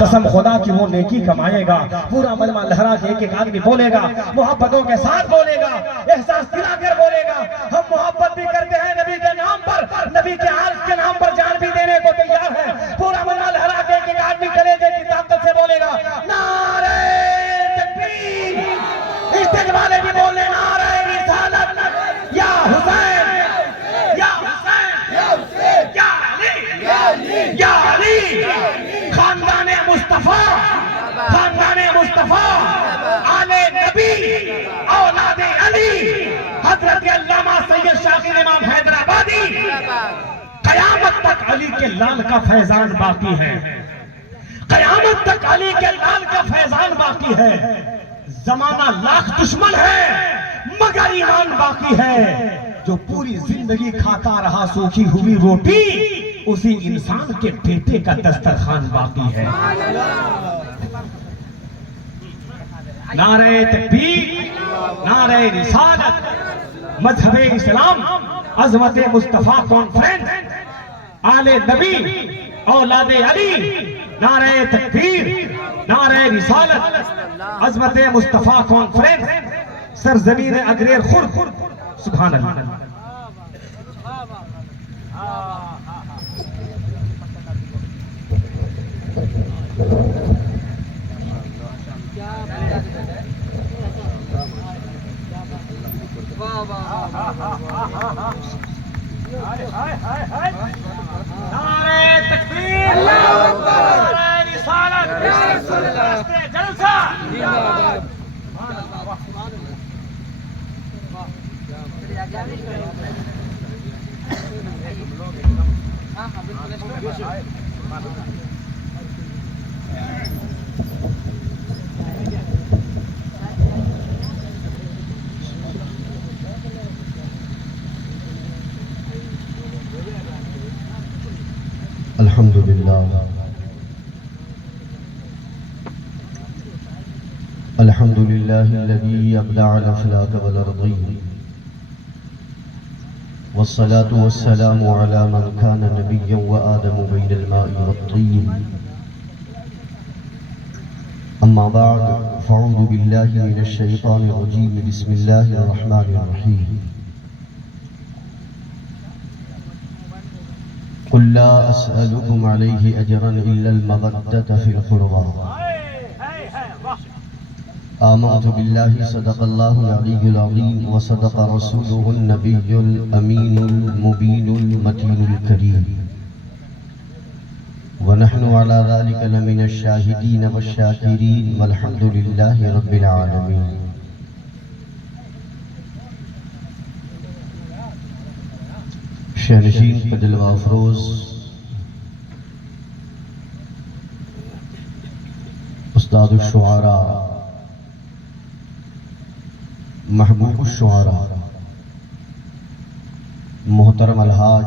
قسم خدا کی وہ نیکی کمائے گا. پورا مجمع لہرا کے ایک ایک آدمی بولے گا, محبتوں کے ساتھ بولے گا, احساس دلا کر بولے گا. ہم محبت بھی کرتے ہیں نبی کے نام پر, نبی کے عرض کے نام پر جان بھی دینے کو تیار ہے. پورا مجمع لہرا کے ایک ایک آدمی کلیجے کی طاقت سے بولے گا نعرہ تکبیر. استقبال والے بھی بولے نعرہ رسالت, یا حسین یا حسین یا علی یا علی. خاندان مصطفیٰ, خاندان مصطفیٰ, آل نبی, اولاد علی, حضرت علامہ سید شاکر امام حیدرآبادی. قیامت تک علی کے لال کا فیضان باقی ہے, قیامت تک علی کے لال کا فیضان باقی ہے. زمانہ لاکھ دشمن ہے مگر ایمان باقی ہے. جو پوری زندگی کھاتا رہا سوکھی ہوئی روٹی, اسی انسان کے بیٹے کا دسترخوان باقی ہے. نعرہ تکبیر, نعرہ رسالت, مذہب اسلام, عظمت مصطفیٰ کانفرنس, آل نبی, اولاد علی. نعرہ تکبیر, نعرہ رسالت, عظمت مصطفیٰ کانفرنس, سرزمین اگریر خرد. سبحان اللہ. نعرہ تکبیر, نعرہ رسالت, جلسہ. الحمدللہ الحمدللہ الذی ابدع الافلاک والارضین والصلاة والسلام على من كان نبيا وآدم بين الماء والطين. أما بعد فأعوذ بالله من الشيطان الرجيم. بسم الله الرحمن الرحيم. قل لا أسألكم عليه أجرا إلا المودة في القربى. آمنت بالله صدق الله العلي العظيم وصدق رسوله النبي الأمين المبين المتين الكريم. ونحن على ذلك لمن الشاهدين والشاكرين والحمد لله رب العالمين. شہنشین بدل و افروز استاد الشعراء, محبوب الشعراء, محترم الحاج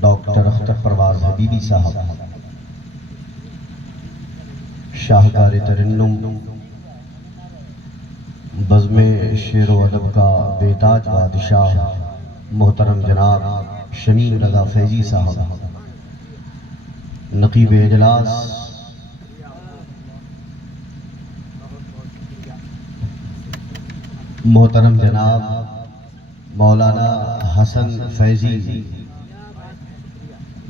ڈاکٹر اختر پروازی حبیبی صاحب, شاہکار ترنم, بزم شعر و ادب کا بے تاج بادشاہ, محترم جناب شمیم رضا فیضی صاحب, نقیب اجلاس, محترم جناب مولانا حسن فیضی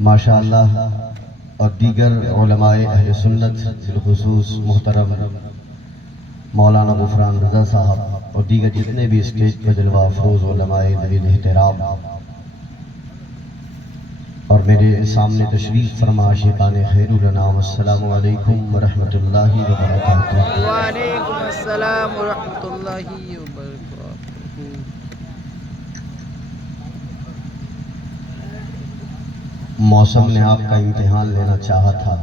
ماشاءاللہ, اور دیگر علماء اہل سنت, بالخصوص محترم مولانا غفران رضا صاحب, اور دیگر جتنے بھی اسٹیج پر جلوہ افروز علماء ذویل احترام, اور میرے سامنے تشریف فرما عاشقان خیر الانام. السلام علیکم ورحمۃ اللہ وبرکاتہ. وعلیکم السلام ورحمۃ اللہ وبرکاتہ. موسم نے آپ کا امتحان لینا چاہا تھا,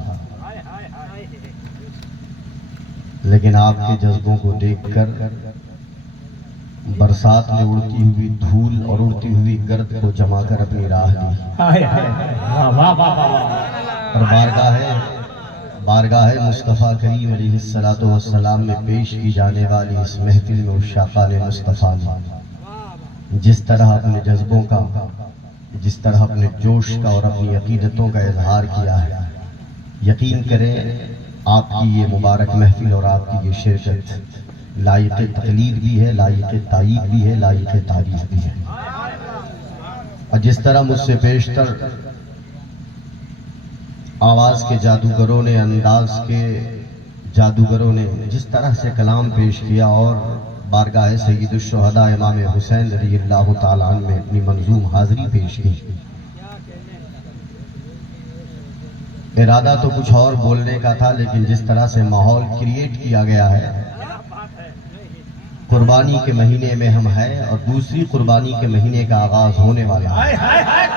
لیکن آپ کے جذبوں کو دیکھ کر برسات میں اڑتی ہوئی دھول اور اڑتی ہوئی گرد کو جما کر اپنی راہ لی, اور بارگاہ مصطفیٰ کریم علیہ السلام میں پیش کی جانے والی اس محفل میں عشاقان مصطفیٰ نے جس طرح اپنے جذبوں کا, جس طرح اپنے جوش کا اور اپنی عقیدتوں کا اظہار کیا ہے, یقین کریں آپ کی یہ مبارک محفل اور آپ کی یہ شرکت لائق تقلید بھی ہے، لائق تائید بھی ہے، لائق تعریف بھی ہے۔ اور جس طرح مجھ سے بیشتر آواز کے جادوگروں نے، انداز کے جادوگروں نے جس طرح سے کلام پیش کیا اور بارگاہ سید الشہداء امام حسین رضی اللہ تعالیٰ عنہ میں اپنی منظوم حاضری پیش کی، ارادہ تو کچھ اور بولنے کا تھا، لیکن جس طرح سے ماحول کریٹ کیا گیا ہے، قربانی کے مہینے میں ہم ہیں اور دوسری قربانی کے مہینے کا آغاز ہونے والا ہے،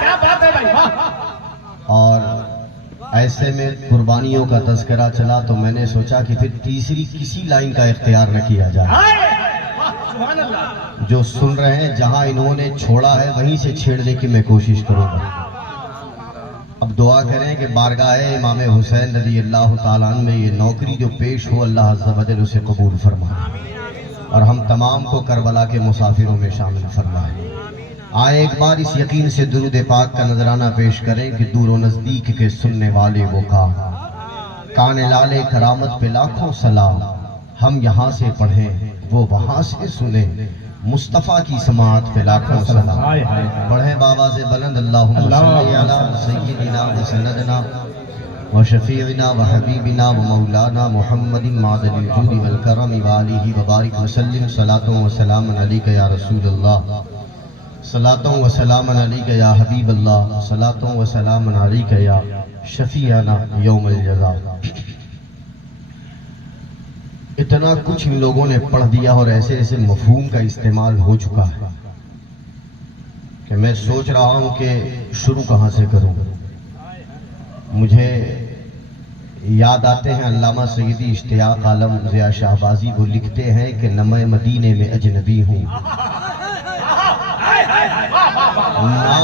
کیا بات ہے بھائی، واہ! اور ایسے میں قربانیوں کا تذکرہ چلا تو میں نے سوچا کہ پھر تیسری کسی لائن کا اختیار نہ کیا جائے۔ سبحان اللہ! جو سن رہے ہیں جہاں انہوں نے چھوڑا ہے وہیں سے چھیڑنے کی میں کوشش کروں گا۔ اب دعا کریں کہ بارگاہ امام حسین رضی اللہ تعالیٰ عنہ میں یہ نوکری جو پیش ہو، اللہ عز و جل اسے قبول فرمائے اور ہم تمام کو کربلا کے مسافروں میں شامل فرمائے۔ آئے ایک بار اس یقین سے درود پاک کا نذرانہ پیش کریں کہ دور و نزدیک کے سننے والے وہ کان لالے کرامت پہ لاکھوں سلام، ہم یہاں سے پڑھیں وہ وہاں سے سنیں، مصطفیٰ کی سماعت پہ لاکھوں سلام۔ پڑھیں بابا سے بلند اللہم صلی علی سیدنا و سندنا و شفیعنا و حبیبنا و مولانا محمد معدن الجود والکرم وآلہ وبارک وسلم، صلاۃ و سلام علیک یا رسول اللہ، صلاۃ و سلام علیک یا حبیب اللہ، صلاۃ و سلام علیک یا شفیعنا یوم الجزا۔ اتنا کچھ ان لوگوں نے پڑھ دیا اور ایسے ایسے مفہوم کا استعمال ہو چکا ہے کہ میں سوچ رہا ہوں کہ شروع کہاں سے کروں۔ مجھے یاد آتے ہیں علامہ سیدی اشتیاق عالم ضیاء شہبازی، وہ لکھتے ہیں کہ نہ میں مدینے میں اجنبی ہوں، نہ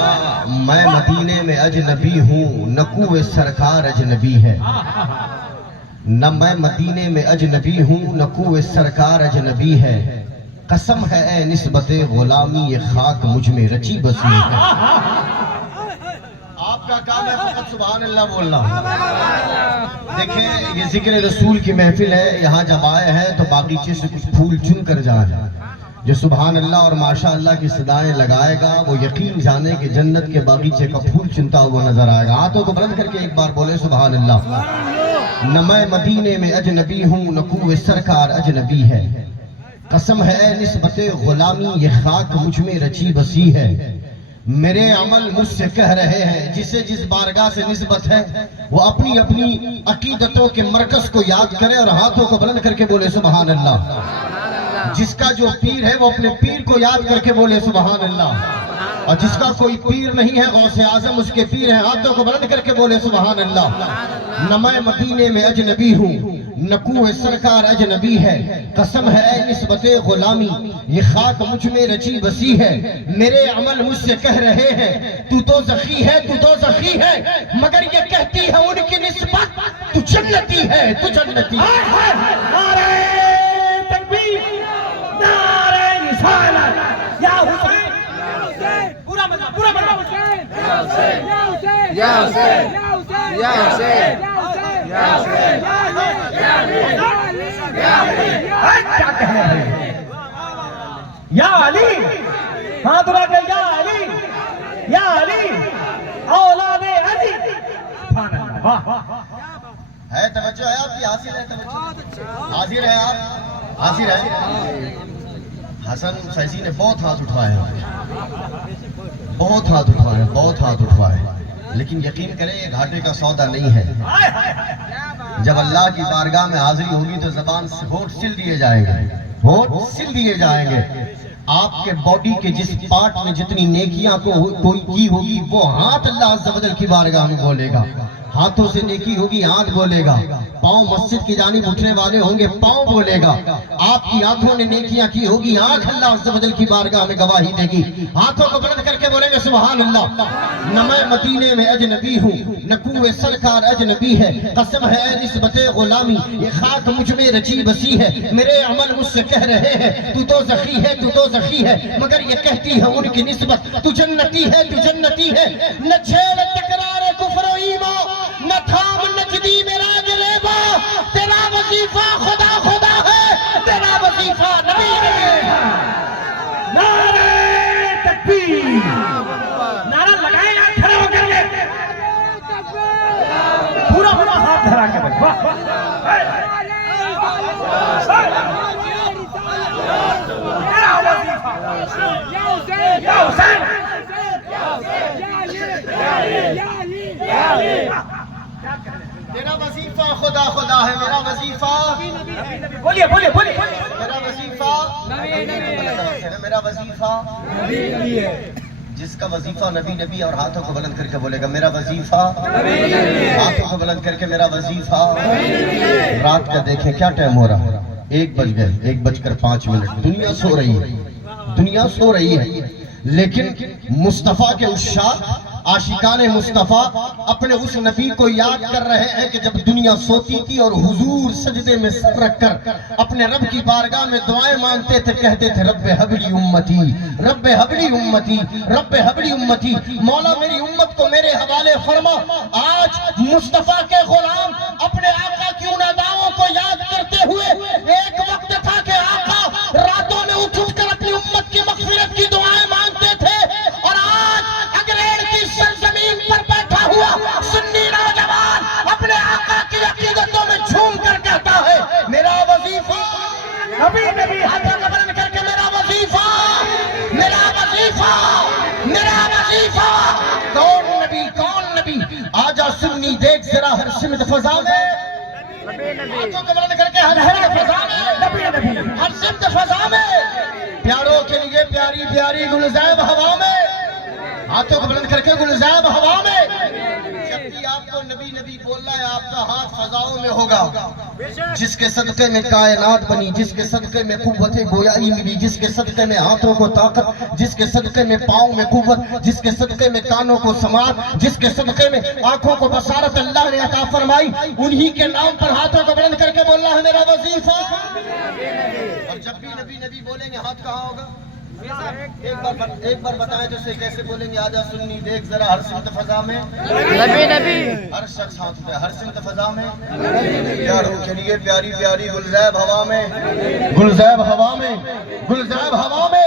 میں مدینے میں اجنبی ہوں، نہ کوئے سرکار اجنبی ہے، نہ میں مدینے میں اجنبی ہوں، نہ کوئے سرکار اجنبی ہے، قسم ہے اے نسبت غلامی یہ خاک مجھ میں رچی بسی ہے۔ آپ کا کام ہے فقط سبحان اللہ بولنا۔ دیکھیں یہ ذکر رسول کی محفل ہے، یہاں جب آئے ہیں تو باغیچے سے کچھ پھول چن کر جائیں، جو سبحان اللہ اور ماشاءاللہ کی صدائیں لگائے گا وہ یقین جانے کہ جنت کے باغیچے کا پھول چنتا ہوا نظر آئے گا۔ ہاتھوں کو بلند کر کے ایک بار بولے سبحان اللہ۔ نہ میں مدینے میں اجنبی ہوں، نہ کوئے سرکار اجنبی ہے، قسم ہے اے نسبت غلامی یہ خاک مجھ میں رچی بسی ہے، میرے عمل مجھ سے کہہ رہے ہیں جسے جس بارگاہ سے نسبت ہے وہ اپنی اپنی عقیدتوں کے مرکز کو یاد کرے اور ہاتھوں کو بلند کر کے بولے سبحان اللہ۔ جس کا جو پیر ہے وہ اپنے پیر کو یاد کر کے بولے سبحان اللہ، اور جس کا کوئی پیر نہیں ہے غوث اعظم اس کے پیر ہیں، ہاتھوں کو بلند کر کے بولے سبحان اللہ۔ نہ میں مدینے میں اجنبی ہوں، نہ کوئے سرکار اجنبی ہے، قسم ہے اے نسبت غلامی یہ خاک مجھ میں رچی بسی ہے، میرے عمل مجھ سے کہہ رہے ہیں تو دوزخی ہے تو دوزخی ہے، مگر یہ کہتی ہے ان کی نسبت تو جنتی ہے تو جنتی ہے۔ نعرہ تکبیر، نعرہ رسالت، یا حسین، پورا مزہ، پورا مزہ، یا حسین، یا حسین، یا حسین، یا حسین، کیا کہہ رہے ہیں؟ یا علی، ہاتھ اٹھا کے یا علی، یا علی، اولاد علی، سبحان اللہ، واہ! ہے توجہ ہے آپ کی، حاصل ہے توجہ، حاضر ہے آپ، حاضر ہے۔ حسن فیضی نے بہت ہاتھ اٹھوائے ہیں، بہت ہاتھ اٹھوائے ہیں، بہت ہاتھ اٹھوائے ہیں، لیکن یقین کریں یہ گھاٹے کا سودا نہیں ہے۔ جب اللہ کی بارگاہ میں حاضری ہوگی تو زبان سے ہونٹ سل دیے جائیں گے، ہونٹ سل دیے جائیں گے۔ آپ کے باڈی کے جس پارٹ میں جتنی نیکیاں کوئی کی ہوگی وہ ہاتھ اللہ عز و جل کی بارگاہ میں بولے گا، ہاتھوں سے نیکی ہوگی ہاتھ بولے گا، پاؤں مسجد کی جانب اٹھنے والے ہوں گے پاؤں بولے گا، آپ کی آنکھوں نے نیکیاں کی ہوگی آنکھ اللہ عز و جل کی بارگاہ میں گواہی دے گی۔ ہاتھوں کو بلند کر کے بولیں گے سبحان اللہ۔ نہ میں مدینے میں اجنبی ہوں، نہ کوئے سرکار اجنبی ہے، قسم ہے اے نسبت غلامی یہ خاک مجھ میں رچی بسی ہے، میرے عمل مجھ سے کہہ رہے ہیں تو دوزخی ہے تو دوزخی ہے، مگر یہ کہتی ہے ان کی نسبت تو جنتی ہے تو جنتی ہے، نہ چھیڑ تکرار کفر و ایمان، نہ تھام نجدی میرا دھرا کے بھائی واہ میرا وظیفہ یا حسین میرا وظیفہ خدا خدا ہے میرا وظیفہ بولیے بولیے بولیے میرا وظیفہ میرا وظیفہ جس کا وظیفہ نبی نبی اور ہاتھوں کو بلند کر کے بولے گا میرا وظیفہ ہاتھوں کو بلند کر کے میرا وظیفہ رات کا دیکھیں کیا ٹائم ہو رہا 1:05 دنیا سو رہی ہے دنیا سو رہی ہے لیکن مصطفیٰ کے عشاق عاشقان مصطفیٰ اپنے اس نبی کو یاد کر رہے ہیں کہ جب دنیا سوتی تھی اور حضور سجدے میں سر رکھ کر اپنے رب کی بارگاہ میں دعائیں مانگتے تھے کہتے تھے رب حبلی امتی رب حبلی امتی رب حبلی امتی مولا میری امت کو میرے حوالے فرما آج مصطفیٰ کے غلام اپنے آقا کی ان اداؤں کو یاد کرتے ہوئے ایک وقت تھا کہ آقا راتوں میں اٹھ کر اپنی امت کی مغفرت کی دعائیں مانگتے تھے اور آج اگریڑ کی سرزمین پر بیٹھا ہوا سنی نوجوان اپنے آقا کی عقیدتوں میں جھوم کر کہتا ہے میرا وظیفہ نبی نبی ہاتھوں کو بلند کر کے میرا وظیفہ میرا وظیفہ میرا وظیفہ کون نبی آجا سنی دیکھ ذرا ہر سمت فضا میں ہاتھوں کو بلند کر کے ہر فضا میں ہر سمت فضا میں پیاروں کے لیے پیاری پیاری گلزیب ہوا میں ہاتھوں کو بلند کر کے گلزیب ہوا میں جب بھی آپ کو نبی نبی بول رہا ہے آپ کا ہاتھ فضاؤں میں ہوگا جس کے صدقے میں کائنات بنی جس کے صدقے میں قوت گویائی ملی جس کے صدقے میں ہاتھوں کو طاقت جس کے صدقے میں پاؤں میں قوت جس کے صدقے میں کانوں کو سماعت جس کے صدقے میں آنکھوں کو بصارت اللہ نے عطا فرمائی انہی کے نام پر ہاتھوں کو بلند کر کے بول رہا ہے میرا وظیفہ اور جب بھی نبی نبی بولیں گے ہاتھ کہاں ہوگا ایک بار بتائیں تو اسے کیسے بولیں گے آجا سنی دیکھ ذرا ہر سمت فضا میں ہر شخص ہاتھ پہ ہر سمت فضا میں پیاروں کے لیے پیاری پیاری گلزیب ہوا میں گلزیب ہوا میں گلزیب ہوا میں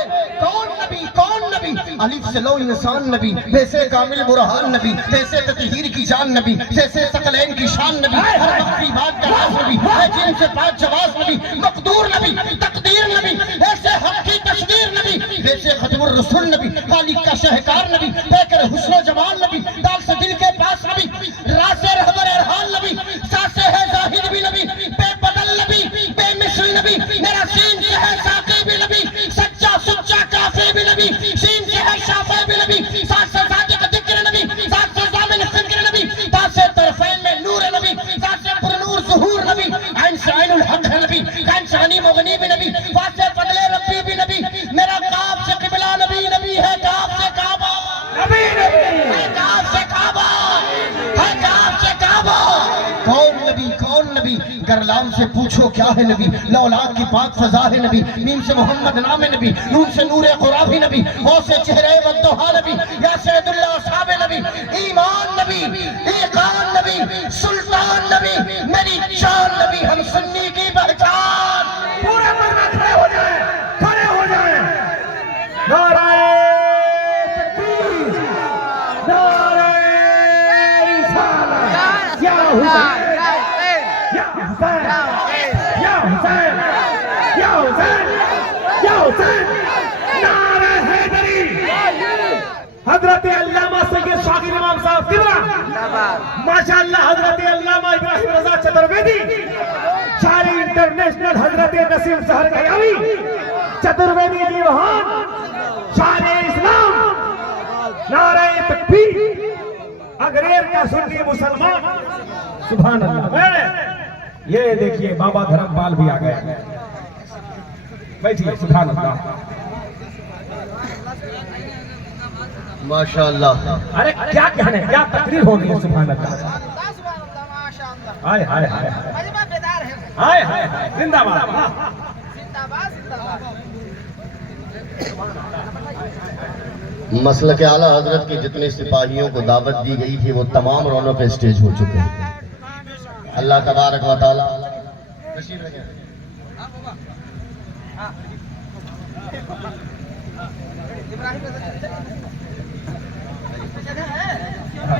کون نبی الف سے لو انسان نبی ویسے کامل برہان نبی ویسے تطہیر کی جان نبی ویسے ثقلین کی شان نبی ہر وقت کی بات کا راز نبی جن سے پاک جواز نبی مقدور نبی تقدیر نبی ایسے حق کی تصویر نبی ویسے ختم الرسول نبی خالق کا شہکار نبی پیکر حسن و جمال نبی دال سے دل کے پاس نبی راز رہبر ارحان نبی ساس ہے زاہد بھی نبی بے بدل نبی بے مثل نبی میرا سین سے ہے ساقی بھی نبی سچا سچا کافی بھی نبی سین سے ہے شافع بھی نبی ساس سے صادق ذکر نبی ساس سے ضامن فکر نبی ساس سے طرفین میں نور نبی ساس سے پر نور ظہور نبی عین سے عین الحق ہے نبی عین سے غنی مغنی بھی نبی فاس سے فضل ربی بھی نبی میرا کاف سے قبلہ نبی ہے کاف سے کعبہ نبی نبی ہے کاف سے کعبہ ہے کاف سے کعبہ کون نبی گرلام سے پوچھو کیا ہے نبی لولاک کی پاک فضا ہے نبی میم سے محمد نام نبی نون سے نور قرافی نبی او سے چہرے والدہا نبی یا سید اللہ اصحاب نبی ایمان نبی ایقان نبی سلطان نبی میری جان نبی ہم سنی کی پہچان پورے مجمع کھڑے ہو جائیں نعرہ تکبیر نعرہ رسالت یا حسین یا حسین یا حسین یا حسین یا حسین نعرہ حیدری حضرت علامہ سید شاکر امام صاحب قبلہ ماشاءاللہ حضرت علامہ ابراہیم رضا چترویدی شاعری انٹرنیشنل حضرت نسیم سحر قیاوی چترویدی دیوان شاعر اسلام نعرہ تکبیر اگریر کا سنی مسلمان سبحان اللہ یہ دیکھیے بابا دھرم بال بھی آ گیا بیٹھیے سبحان اللہ ماشاءاللہ ارے کیا کہنے کیا تقریر ہو گئی سبحان اللہ ہائے ہائے ہائے ہائے ہائے زندہ باد مسلک اعلیٰ حضرت کے جتنے سپاہیوں کو دعوت دی گئی تھی وہ تمام رونوں پہ اسٹیج ہو چکے ہیں اللہ تبارک و تعالی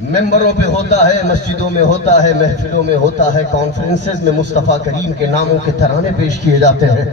ممبروں پہ ہوتا ہے، مسجدوں میں ہوتا ہے، محفلوں میں ہوتا ہے، کانفرنسز میں مصطفیٰ کریم کے ناموں کے ترانے پیش کیے جاتے ہیں.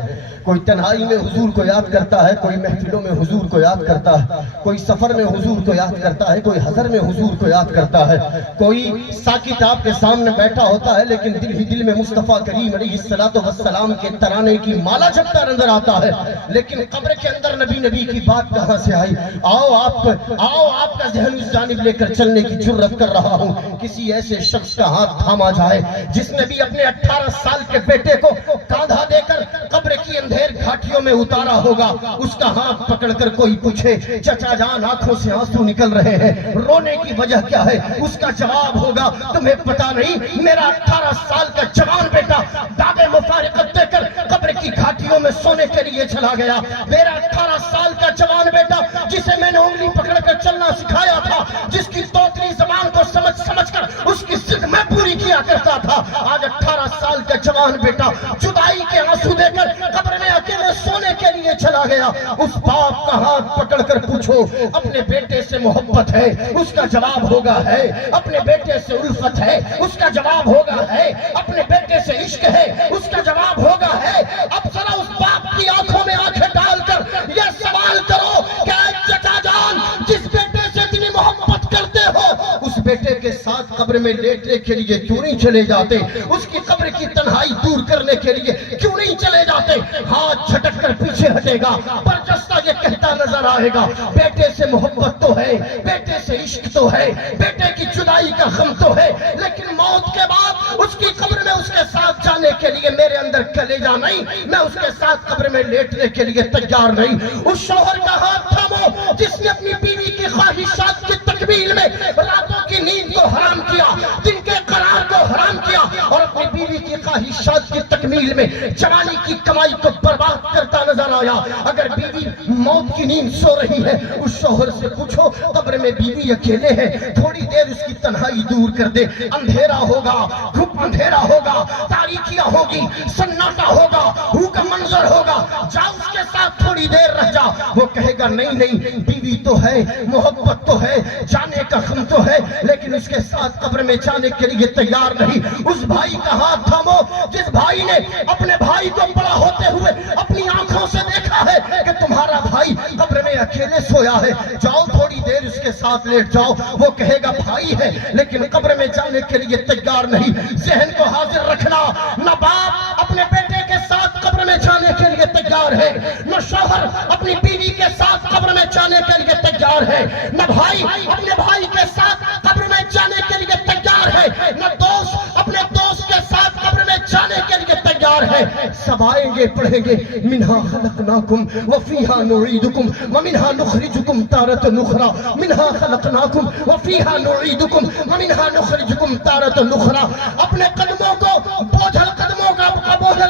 کوئی تنہائی میں حضور کو یاد کرتا ہے، کوئی محفلوں میں حضور کو یاد کرتا ہے، کوئی سفر میں حضور کو یاد کرتا ہے، کوئی حضر میں حضور کو یاد کرتا ہے، کوئی ساکت آپ کے سامنے بیٹھا ہوتا ہے لیکن دل ہی دل میں مصطفیٰ کریم علیہ السلام کے ترانے کی مالا جپتا نظر آتا ہے. لیکن قبر کے اندر نبی کی بات کہاں سے آئی؟ آؤ آپ کا ذہن اس جانب لے کر چلنے کی جرت کر رہا ہوں. کسی ایسے شخص کا ہاتھ تھاما جائے جس نے بھی اپنے 18 سال کے بیٹے کو کاندھا دے کر قبر کی اندھیر گھاٹیوں میں اتارا ہوگا. اس کا ہاتھ پکڑ کر کوئی پوچھے چچا جان آنکھوں سے آنسو نکل رہے ہیں، رونے کی وجہ کیا ہے؟ اس کا جواب ہوگا تمہیں پتا نہیں، میرا 18 سال کا جوان بیٹا داغ مفارقت دے کر قبر کی گھاٹیوں میں سونے کے لیے چلا گیا. میرا 18 سال کا جوان بیٹا جسے میں نے انگلی پکڑ کر چلنا سکھایا تھا، جس کی توتلی زبان کو سمجھ کر اس کی ضد میں پوری کیا کرتا تھا، آج 18 سال کا جوان بیٹا جدائی کے آنسو دے کر قبر میں اکیلے سونے کے لیے چلا گیا. اس باپ کا ہاتھ پکڑ کر پوچھو اپنے بیٹے سے محبت ہے؟ اس کا جواب ہوگا ہے. اپنے بیٹے سے الفت ہے؟ اس کا جواب ہوگا ہے. اپنے بیٹے سے عشق ہے؟ اس کا جواب ہوگا ہے. اب ذرا اس باپ کی آنکھوں میں آنکھیں ڈال کر یہ سوال کرو کہ اے چچا جان، جس بیٹے سے اتنی محبت کرتے ہو اس بیٹے کے ساتھ قبر میں لیٹنے کے لیے کیوں نہیں چلے جاتے؟ اس کی قبر کی تنہائی دور کرنے کے لیے کیوں نہیں چلے جاتے؟ ہاتھ جھٹک کر پیچھے ہٹے گا، برجستہ یہ کہتا نظر آئے گا بیٹے سے محبت تو ہے، بیٹے سے عشق تو ہے، بیٹے کی جدائی کا غم تو ہے، لیکن موت کے بعد اس کی قبر میں اس کے ساتھ جانے کے لیے میرے اندر کلیجہ نہیں، میں اس کے ساتھ قبر میں لیٹنے کے لیے تیار نہیں. اس شوہر کا ہاتھ تھامو جس نے اپنی بیوی کی خواہشات کی تکمیل میں راتوں کی نیند کو حرام کیا، دن کے قرار کو حرام کیا، اور اپنی بیوی کی خواہشات کی تکمیل میں جوانی کی کمائی کو برباد کرتا نظر آیا. اگر بیوی موت کی نیند سو رہی ہے، اس شوہر سے پوچھو قبر میں بیوی اکیلے ہے، تھوڑی دیر اس کی تنہائی دور کر دے. اندھیرا ہوگا، گھپ اندھیرا ہوگا، تاریکیاں ہوگی، سناٹا ہوگا، ہو کا منظر ہوگا، جا اس کے ساتھ تھوڑی دیر رہ جا. وہ کہے گا نہیں، بیوی تو ہے، محبت تو ہے، جانے کا غم تو ہے، لیکن اس کے ساتھ قبر میں جانے کے لیے تیار نہیں. اس بھائی کا ہاتھ تھامو جس بھائی نے اپنے بھائی کو بڑا ہوتے ہوئے اپنی آنکھوں سے دیکھا ہے کہ تمہارا بھائی قبر میں اکیلے سویا ہے، جاؤ تھوڑی دیر اس کے ساتھ لیٹ جاؤ. وہ کہے گا بھائی ہے لیکن قبر میں جانے کے لیے تیار نہیں. ذہن کو حاضر رکھنا، نہ باپ اپنے بیٹے کے ساتھ قبر میں جانے کے لیے تیار ہے، نہ شوہر اپنی بیوی کے ساتھ قبر میں جانے کے لیے تیار ہے، نہ بھائی اپنے بھائی کے ساتھ قبر میں جانے کے لیے تیار ہے، نہ دوست اپنے دوست کے ساتھ قبر میں جانے کے لیے تیار ہے. سب آئیں گے پڑھیں گے منہا خلقناکم وفیہا نعیدکم ومنہا نخرجکم تارۃ اخری، منہا خلقناکم وفیہا نعیدکم ومنہا نخرجکم تارۃ اخری. اپنے قدموں کو بوجھل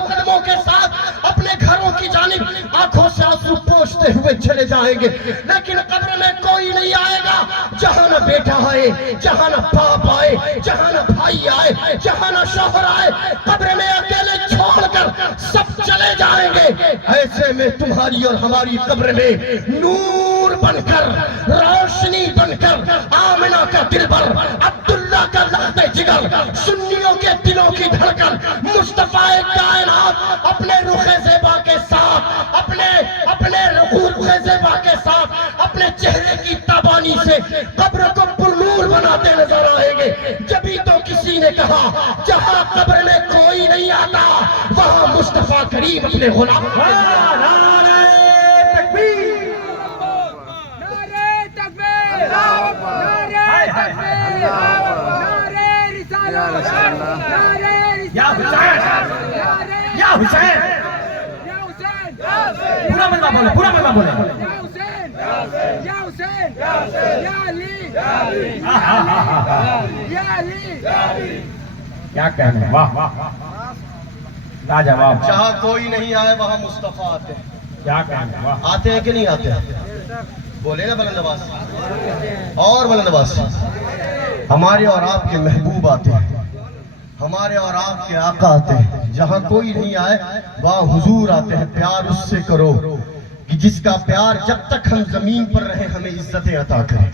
قدموں کے ساتھ اپنے گھروں کی جانب آنکھوں سے آنسو پوچھتے ہوئے چلے جائیں گے، لیکن قبر میں کوئی نہیں آئے گا جہاں نہ بیٹا آئے، جہاں نہ باپ آئے، جہاں نہ بھائی آئے، جہاں نہ شوہر آئے. قبر میں اکیلے چھوڑ کر سب چلے جائیں گے. ایسے میں تمہاری اور ہماری قبر میں نور بن کر، روشنی بن کر، آمنہ کا دل بر، عبداللہ کا لخت جگر، سنیوں کے دلوں کی دھڑکن، مصطفیٰ کائنات اپنے رخ زیبا کے ساتھ، اپنے رخ زیبا کے ساتھ، اپنے چہرے کی تابانی سے قبر کو پرنور بناتے نظر آئیں گے. جبھی تو کسی نے کہا جہاں قبر میں کوئی نہیں آتا وہاں مصطفیٰ کریم اپنے غلام. نعرہ تکبیر، نعرہ تکبیر، نعرہ تکبیر، نعرہ رسالت، نعرہ یا حسین، یا حسین، یا حسین، پورا ملمہ بولے، پورا ملمہ بولے. یا حسین، یا حسین، یا علی، یا علی. کیا کہنے، واہ لاجواب. جہاں کوئی نہیں آئے وہاں مصطفیٰ آتے ہیں. کیا کہنے، واہ. آتے ہیں کہ نہیں آتے؟ بولے نا بلند آواز اور بلند آواز. ہمارے اور آپ کے محبوب آتے ہیں، ہمارے اور آپ کے آقا آتے ہیں. جہاں کوئی نہیں آئے وہاں حضور آتے ہیں. پیار اس سے کرو کہ جس کا پیار جب تک ہم زمین پر رہیں ہمیں عزتیں عطا کرے.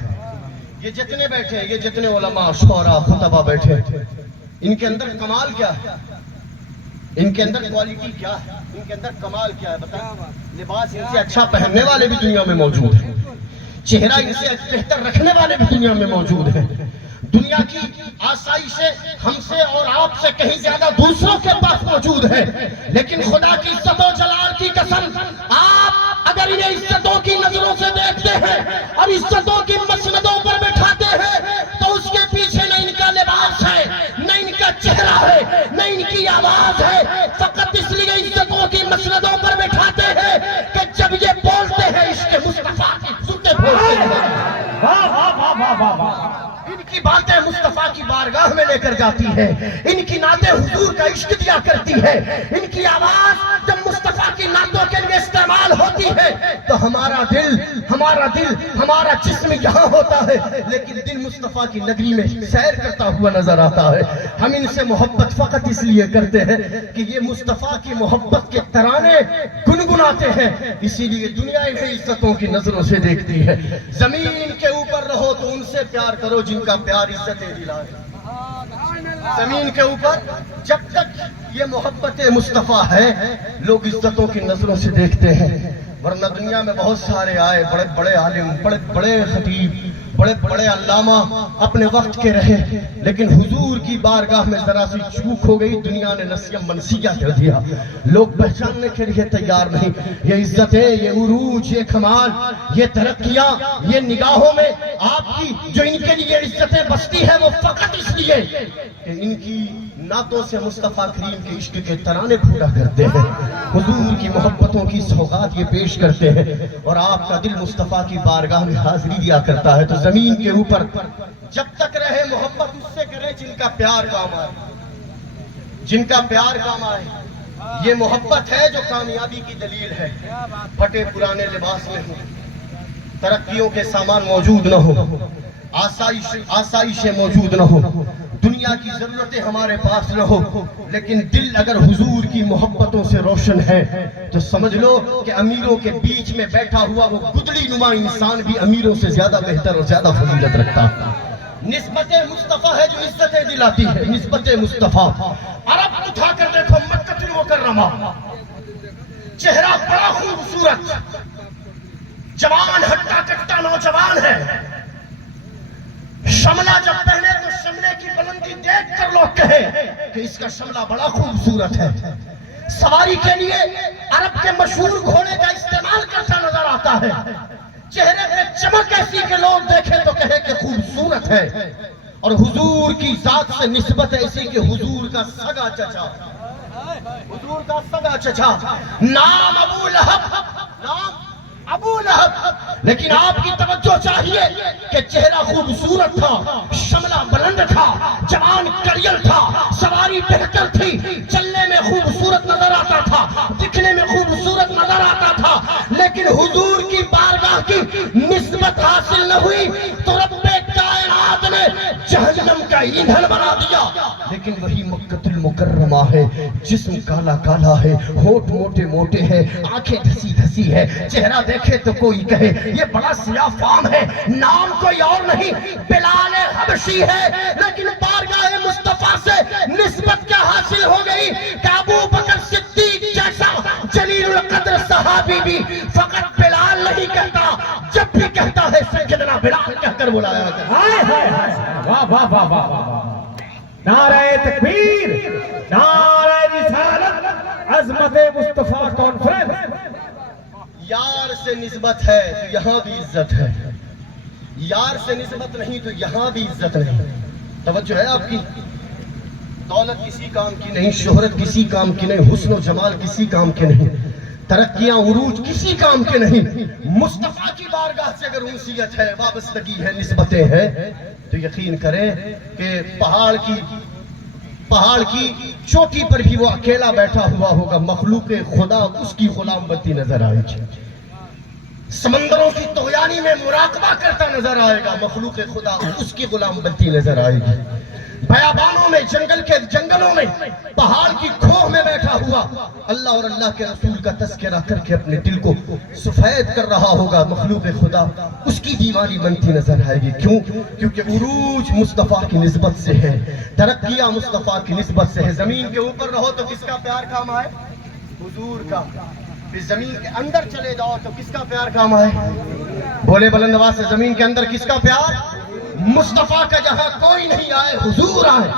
یہ جتنے بیٹھے ہیں، یہ جتنے علماء شعراء خطبہ بیٹھے ہیں، ان کے اندر کمال کیا ہے؟ ان کے اندر کوالٹی کیا ہے؟ ان کے اندر کمال کیا ہے بتائیں؟ لباس ان سے اچھا پہننے والے بھی دنیا میں موجود ہیں، چہرہ ان سے بہتر رکھنے والے بھی دنیا میں موجود ہیں، دنیا کی آسائشیں ہم سے اور آپ سے کہیں زیادہ دوسروں کے پاس موجود ہے، لیکن خدا کی عزت و جلال کی قسم، آپ اگر انہیں عزتوں کی نظروں سے دیکھتے ہیں اور عزتوں کی مسندوں پر بٹھاتے ہیں تو اس کے پیچھے نہ ان کا لباس ہے، نہ ان کا چہرہ ہے، نہ ان کی آواز ہے، فقط اس لیے عزتوں کی مسندوں پر بٹھاتے ہیں کہ جب یہ بولتے ہیں عشق مصطفیٰ کی سنتے بولتے ہیں، واہ واہ واہ واہ واہ واہ، ان کی باتیں مصطفیٰ کی بارگاہ میں لے کر جاتی ہے، ان کی نعتیں حضور کا عشق دیا کرتی ہے، ان کی آواز جب مصطفیٰ کی نعتوں کے لیے استعمال ہوتی ہے تو ہمارا دل ہمارا جسم یہاں ہوتا ہے، لیکن دل مصطفیٰ کی نگری میں سیر کرتا ہوا نظر آتا ہے۔ ہم ان سے محبت فقط اس لیے کرتے ہیں کہ یہ مصطفیٰ کی محبت کے ترانے گنگناتے ہیں، اسی لیے دنیا انہیں عزتوں کی نظروں سے دیکھتی ہے۔ زمین کے اوپر رہو تو ان سے پیار کرو جن کا پیار عزتیں دلائے، زمین کے اوپر جب تک یہ محبت مصطفیٰ ہے لوگ عزتوں کی نظروں سے دیکھتے ہیں، ورنہ دنیا میں بہت سارے آئے، بڑے بڑے عالم، بڑے بڑے خطیب، بڑے بڑے علامہ اپنے وقت کے رہے، لیکن حضور کی بارگاہ میں ذرا سی چوک ہو گئی، دنیا نے نسیہ منسیہ کر دیا، لوگ پہچاننے کے لیے تیار نہیں۔ یہ عزتیں، یہ عروج، یہ کمال، یہ ترقیاں، یہ نگاہوں میں آپ کی جو ان کے لیے عزتیں بستی ہے وہ فقط اس لیے کہ ان کی نعتوں سے مصطفیٰ کریم کے عشق کے ترانے پھوٹا کرتے ہیں، حضور کی محبتوں کی سوغات یہ پیش کرتے ہیں، اور آپ کا دل مصطفیٰ کی بارگاہ میں حاضری دیا کرتا ہے۔ تو زمین کے اوپر جب تک رہے محبت اس سے کرے جن کا پیار کام آئے، جن کا پیار کام آئے، یہ محبت ہے جو کامیابی کی دلیل ہے۔ پھٹے پرانے لباس میں ہو، ترقیوں کے سامان موجود نہ ہو، آسائشیں موجود نہ ہو، دنیا کی ضرورتیں ہمارے پاس نہ ہو، لیکن دل اگر حضور کی محبتوں سے روشن ہے تو سمجھ لو کہ امیروں کے بیچ میں بیٹھا ہوا وہ گدڑی نما انسان بھی امیروں سے زیادہ بہتر اور زیادہ فضیلت رکھتا ہے۔ نسبت مصطفیٰ ہے جو عزتیں دلاتی ہے، نسبت مصطفیٰ۔ عرب اٹھا کر دیکھو مکہ المکرمہ، چہرہ بڑا خوبصورت، جوان ہٹا کٹا نوجوان ہے، شملہ جب پہنے تو شملے کی بلندی دیکھ کر لوگ کہے کہ اس کا شملہ بڑا خوبصورت ہے۔ سواری کے لیے عرب کے مشہور گھوڑے کا استعمال کرتا نظر آتا ہے، چہرے پہ چمک ایسی کہ لوگ دیکھیں تو کہے کہ خوبصورت ہے، اور حضور کی ذات سے نسبت ایسی کہ حضور کا سگا چچا، حضور کا سگا چچا، نام ابو لہب، نام ابو لہب، لیکن آپ کی توجہ چاہیے کہ چہرہ خوبصورت تھا، شملہ بلند تھا، جوان کڑیل تھا، سواری بہتر تھی، چلنے میں خوبصورت نظر آتا تھا، دکھنے میں خوبصورت نظر آتا تھا، لیکن حضور کی بارگاہ کی نسبت حاصل نہ ہوئی تو رب کائنات نے جہنم کا ایندھن بنا دیا۔ لیکن وہی مکہ المکرمہ ہے، جسم کالا کالا ہے، ہونٹ موٹے موٹے ہیں، آنکھیں دھسی دھسی ہے، چہرہ دیکھے تو کوئی کہے یہ بڑا سیاہ فام ہے، نام کوئی اور نہیں بلال حبشی ہے، لیکن بارگاہ مصطفیٰ سے نسبت کیا حاصل ہو گئی کہ ابو بکر صدیق جیسا جلیل القدر صحابی بھی فقط بلال نہیں کہتا، جب بھی کہتا ہے سیدنا بلال کہہ کر بلایا جاتا ہے۔ واہ واہ واہ واہ واہ، نعرہ تکبیر، نعرہ رسالت، عظمت مصطفیٰ کانفرنس۔ یار سے نسبت ہے تو یہاں بھی عزت ہے، یار سے نسبت نہیں تو یہاں بھی عزت نہیں۔ توجہ ہے آپ کی؟ دولت کسی کام کی نہیں، شہرت کسی کام کی نہیں، حسن و جمال کسی کام کے نہیں، ترقیاں عروج کسی کام کے نہیں۔ مصطفیٰ کی بارگاہ سے اگر انسیت ہے، وابستگی ہے، نسبتیں ہیں تو یقین کریں کہ پہاڑ کی چوٹی پر بھی وہ اکیلا بیٹھا ہوا ہوگا، مخلوق خدا اس کی غلام بنتی نظر آئے گی، سمندروں کی طغیانی میں مراقبہ کرتا نظر آئے گا، مخلوق خدا اس کی غلام بنتی نظر آئے گی۔ بیابانوں میں، جنگل کے جنگلوں میں، پہاڑ کی کھوہ میں بیٹھا ہوا اللہ اور اللہ کے رسول کا تذکرہ کر کے اپنے دل کو سفید کر رہا ہوگا، مخلوق خدا اس کی دیوانی بنتی نظر آئے گی۔ کیوں؟ کیونکہ عروج مصطفیٰ کی نسبت سے ہے، ترقیاں مصطفیٰ کی نسبت سے ہے۔ زمین کے اوپر رہو تو کس کا پیار کام آئے؟ حضور کا۔ اس زمین کے اندر چلے جاؤ تو کس کا پیار کام آئے؟ بولے بلند آواز سے، زمین کے اندر کس کا پیار؟ مصطفیٰ کا۔ جہاں کوئی نہیں آئے حضور آئے۔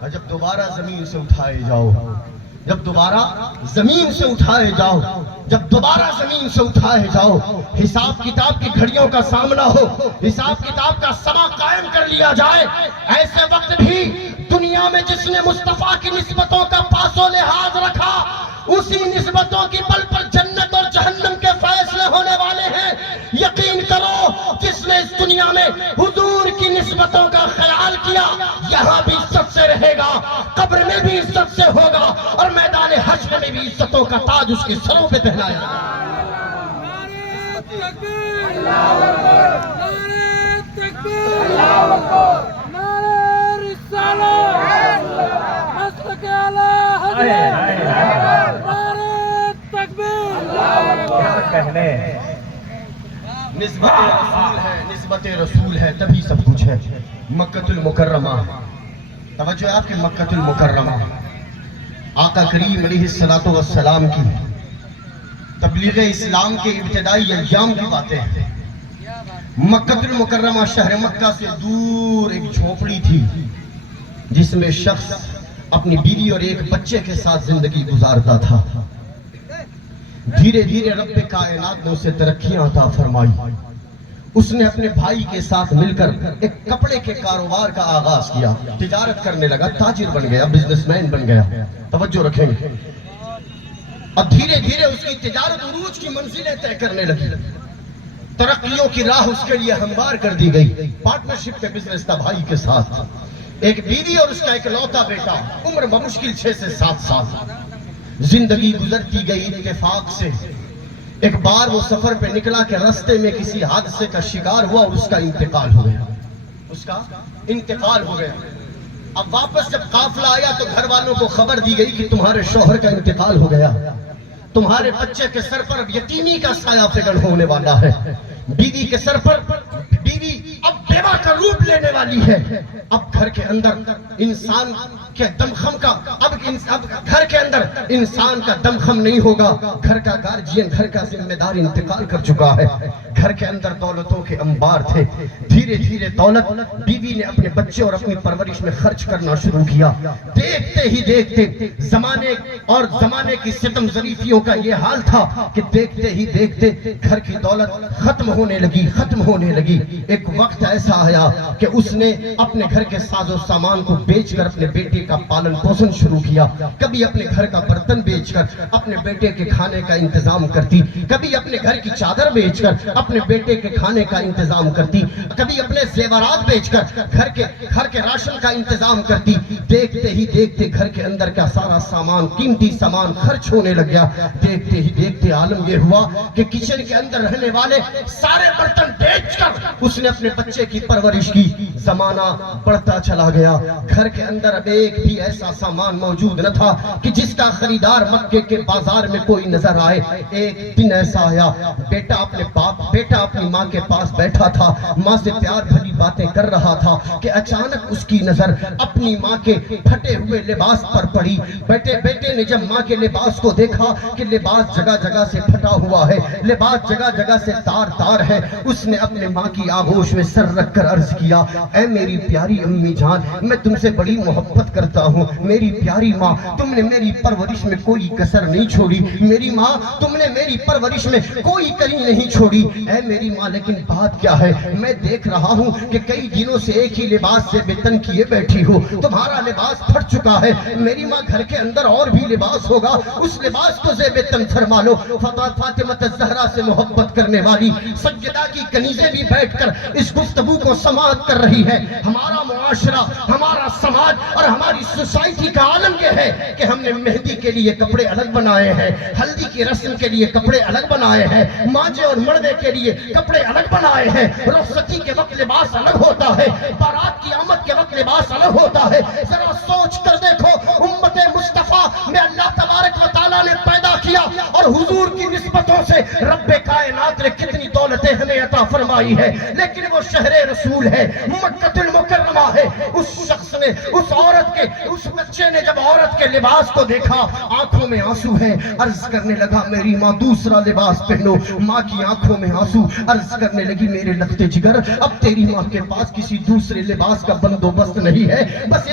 اور جب دوبارہ زمین سے اٹھائے جاؤ، جب دوبارہ زمین سے اٹھائے جاؤ، جب دوبارہ زمین سے اٹھائے جاؤ، حساب کتاب کی گھڑیوں کا سامنا ہو، حساب کتاب کا سما قائم کر لیا جائے، ایسے وقت بھی دنیا میں جس نے مصطفیٰ کی نسبتوں کا پاس و لحاظ رکھا، اسی نسبتوں کی پل پل جنت اور جہنم کے فیصلے ہونے والے ہیں۔ یقین کرو، جس نے اس دنیا میں حضور کی نسبتوں کا خیال کیا، یہاں بھی عزت سے رہے گا، قبر میں بھی عزت سے ہوگا، اور میدان حشر میں بھی عزتوں کا تاج اس کے سروں پہ پہنایا جائے گا۔ نسبت رسول ہے، نسبت رسول ہے تبھی سب کچھ ہے۔ مکۃ المکرمہ، توجہ ہے آپ کی، مکۃ المکرمہ آقا کریم علیہ السلام کی تبلیغ اسلام کے ابتدائی ایام کی باتیں ہیں۔ مکۃ المکرمہ شہر مکہ سے دور ایک جھونپڑی تھی، جس میں شخص اپنی بیوی اور ایک بچے کے ساتھ زندگی گزارتا تھا۔ دھیرے دھیرے رب کائنات نے اسے ترقیاں عطا فرمائی۔ اس نے اپنے بھائی کے ساتھ مل کر ایک کپڑے کے کاروبار کا آغاز کیا، تجارت کرنے لگا، تاجر بن گیا، بزنس مین بن گیا۔ توجہ رکھیں گے۔ اور دھیرے دھیرے اس کی تجارت عروج کی منزلیں طے کرنے لگی، ترقیوں کی راہ اس کے لیے ہموار کر دی گئی۔ پارٹنرشپ کے بزنس تھا بھائی کے ساتھ، ایک بیوی اور اس کا اکلوتا بیٹا، عمر بمشکل 6 سے 7 سال۔ زندگی گزرتی گئی اتفاق سے۔ ایک بار وہ سفر پہ نکلا کہ رستے میں کسی حادثے کا شکار ہوا اور اس کا انتقال ہو گیا، اس کا انتقال ہو گیا۔ اب واپس جب قافلہ آیا تو گھر والوں کو خبر دی گئی کہ تمہارے شوہر کا انتقال ہو گیا، تمہارے بچے کے سر پر اب یتیمی کا سایہ فگن ہونے والا ہے، بیوی کے سر پر بیوی اب بیوہ کا روپ لینے والی ہے۔ اب گھر کے اندر انسان کے دمخم کا اب گھر کے اندر انسان کا دمخم نہیں ہوگا، گھر کا گارجین، گھر کا ذمہ دار انتقال کر چکا ہے۔ گھر کے اندر دولتوں کے انبار تھے، دھیرے دھیرے دولت بیوی نے اپنے بچے اور اپنی پرورش میں خرچ کرنا شروع کیا۔ دیکھتے ہی دیکھتے زمانے کی ستم ظریفیوں کا یہ حال تھا کہ دیکھتے ہی دیکھتے گھر کی دولت ختم ہونے لگی۔ ایک وقت ایسا آیا کہ اس نے اپنے گھر کے ساز و سامان کو بیچ کر اپنے بیٹے کا پالن پوشن شروع کیا۔ کبھی اپنے گھر کا برتن بیچ کر اپنے بیٹے کے کھانے کا انتظام کرتی، کبھی اپنے گھر کی چادر بیچ کر اپنے بیٹے کے کھانے کا انتظام کرتی، کبھی اپنے زیورات بیچ کر گھر کے راشن کا انتظام کرتی۔ دیکھتے ہی دیکھتے گھر کے اندر کا سارا سامان، قیمتی سامان خرچ ہونے لگ گیا۔ دیکھتے ہی دیکھتے عالم یہ ہوا کہ کچن کے اندر رہنے والے سارے برتن بیچ کر اس نے اپنے بچے کی پرورش کی۔ زمانہ بڑھتا چلا گیا، گھر کے اندر اب ایک بھی ایسا سامان موجود نہ تھا کہ جس کا خریدار مکے کے بازار میں کوئی نظر آئے۔ ایک دن ایسا آیا، بیٹا اپنی ماں کے پاس بیٹھا تھا، ماں سے پیار بھری باتیں کر رہا تھا کہ اچانک اس کی نظر اپنی ماں کے پھٹے ہوئے لباس پر پڑی۔ بیٹے نے جب ماں کے لباس کو دیکھا کہ لباس جگہ جگہ سے پھٹا ہوا ہے، لباس جگہ جگہ سے تار ہے، اس نے اپنے ماں کی آغوش میں سر رکھ کر عرض کیا، اے میری پیاری امی جان، میں تم سے بڑی محبت کرتا ہوں، میری پیاری ماں، تم نے میری پرورش میں کوئی کسر نہیں چھوڑی، میری ماں تم نے میری پرورش میں کوئی کمی نہیں چھوڑی۔ اے میری ماں، لیکن بات کیا ہے، میں دیکھ رہا ہوں کہ کئی دنوں سے ایک ہی لباس سے بے تن کیے بیٹھی ہو، تمہارا لباس پھٹ چکا ہے، میری ماں گھر کے اندر اور بھی لباس ہوگا، اس لباس کو زیب تن فرما لو۔ فاطمہ الزہرا سے محبت کرنے والی سجدہ کی کنیزیں بھی بیٹھ کر اس گفتگو کو سماعت کر رہی ہے۔ ہمارا معاشرہ، ہمارا سماج اور ہماری ہماری سوسائٹی کا عالم یہ ہے کہ ہم نے مہندی کے لیے کپڑے الگ بنائے ہیں، ہلدی کی رسم کے لیے کپڑے الگ بنائے ہیں، مانجے اور مردے کے لیے کپڑے الگ بنائے ہیں، رخصتی کے وقت لباس الگ ہوتا ہے، بارات کی آمد کے وقت لباس الگ ہوتا ہے۔ ذرا سوچ کر دیکھو امت مصطفیٰ میں اللہ تبارک و تعالیٰ نے پیدا کیا اور حضور کی نسبتوں سے رب کائنات نے کتنی دولتیں ہمیں عطا فرمائی ہے، لیکن وہ شہر رسول ہے، مکہ المکرمہ ہے۔ اس شخص نے، اس عورت کے، اس بچے نے جب عورت کے لباس کو دیکھا آنکھوں میں آنسو ہے، عرض کرنے لگا میری ماں دوسرا لباس پہنو۔ ماں کی آنکھوں میں آنسو، عرض کرنے لگی میرے لختے جگر اب تیری ماں کے پاس کسی دوسرے لباس کا بندوبست نہیں ہے، بس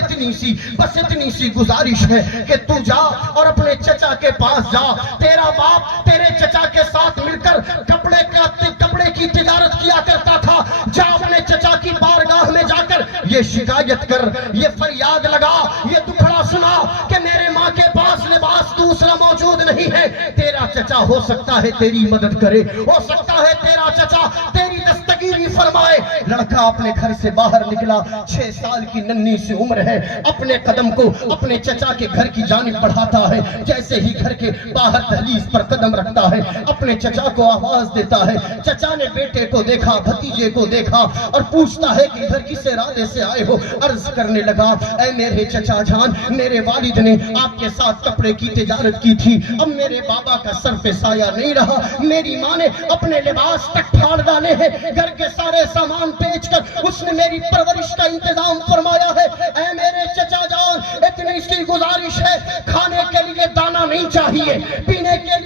اتنی سی گزارش ہے کہ تو جا اور اپنے چچا کے پاس جا، تیرا باپ تیرے چچا کے ساتھ مل کر کپڑے کی تجارت کیا کرتا تھا، جا اپنے چچا کی بارگاہ میں جا کر یہ شکایت کر، یہ فریاد لگا، یہ دکھڑا سنا کہ میرے ماں کے پاس لباس دوسرا موجود نہیں ہے، تیرا چچا ہو سکتا ہے تیری مدد کرے، ہو سکتا ہے تیرا چچا تیری دستگیری فرمائے۔ لڑکا اپنے گھر سے باہر نکلا، 6 سال کی ننھی سی عمر ہے، اپنے قدم کو اپنے چچا کے گھر کی جانب بڑھاتا ہے، جیسے ہی گھر کے باہر دہلیز پر قدم رکھتا ہے اپنے چچا کو آواز دیتا ہے۔ چچا نے بیٹے کو دیکھا، بھتیجے کو دیکھا اور پوچھتا ہے کہ ادھر کس ارادے سے آئے ہو؟ عرض کرنے لگا اے میرے چچا جان، میرے والد نے آپ کے ساتھ کپڑے کی تجارت کی تھی، اب میرے بابا کا سر پہ سایہ نہیں رہا، میری ماں نے اپنے لباس تک پھاڑ ڈالے ہیں، گھر کے سارے سامان بیچ کر اس نے میری پرورش کا انتظام فرمایا ہے۔ اے میرے چچا جان، اتنی سی گزارش ہے، کھانے کے لیے دانا نہیں چاہیے، پینے کے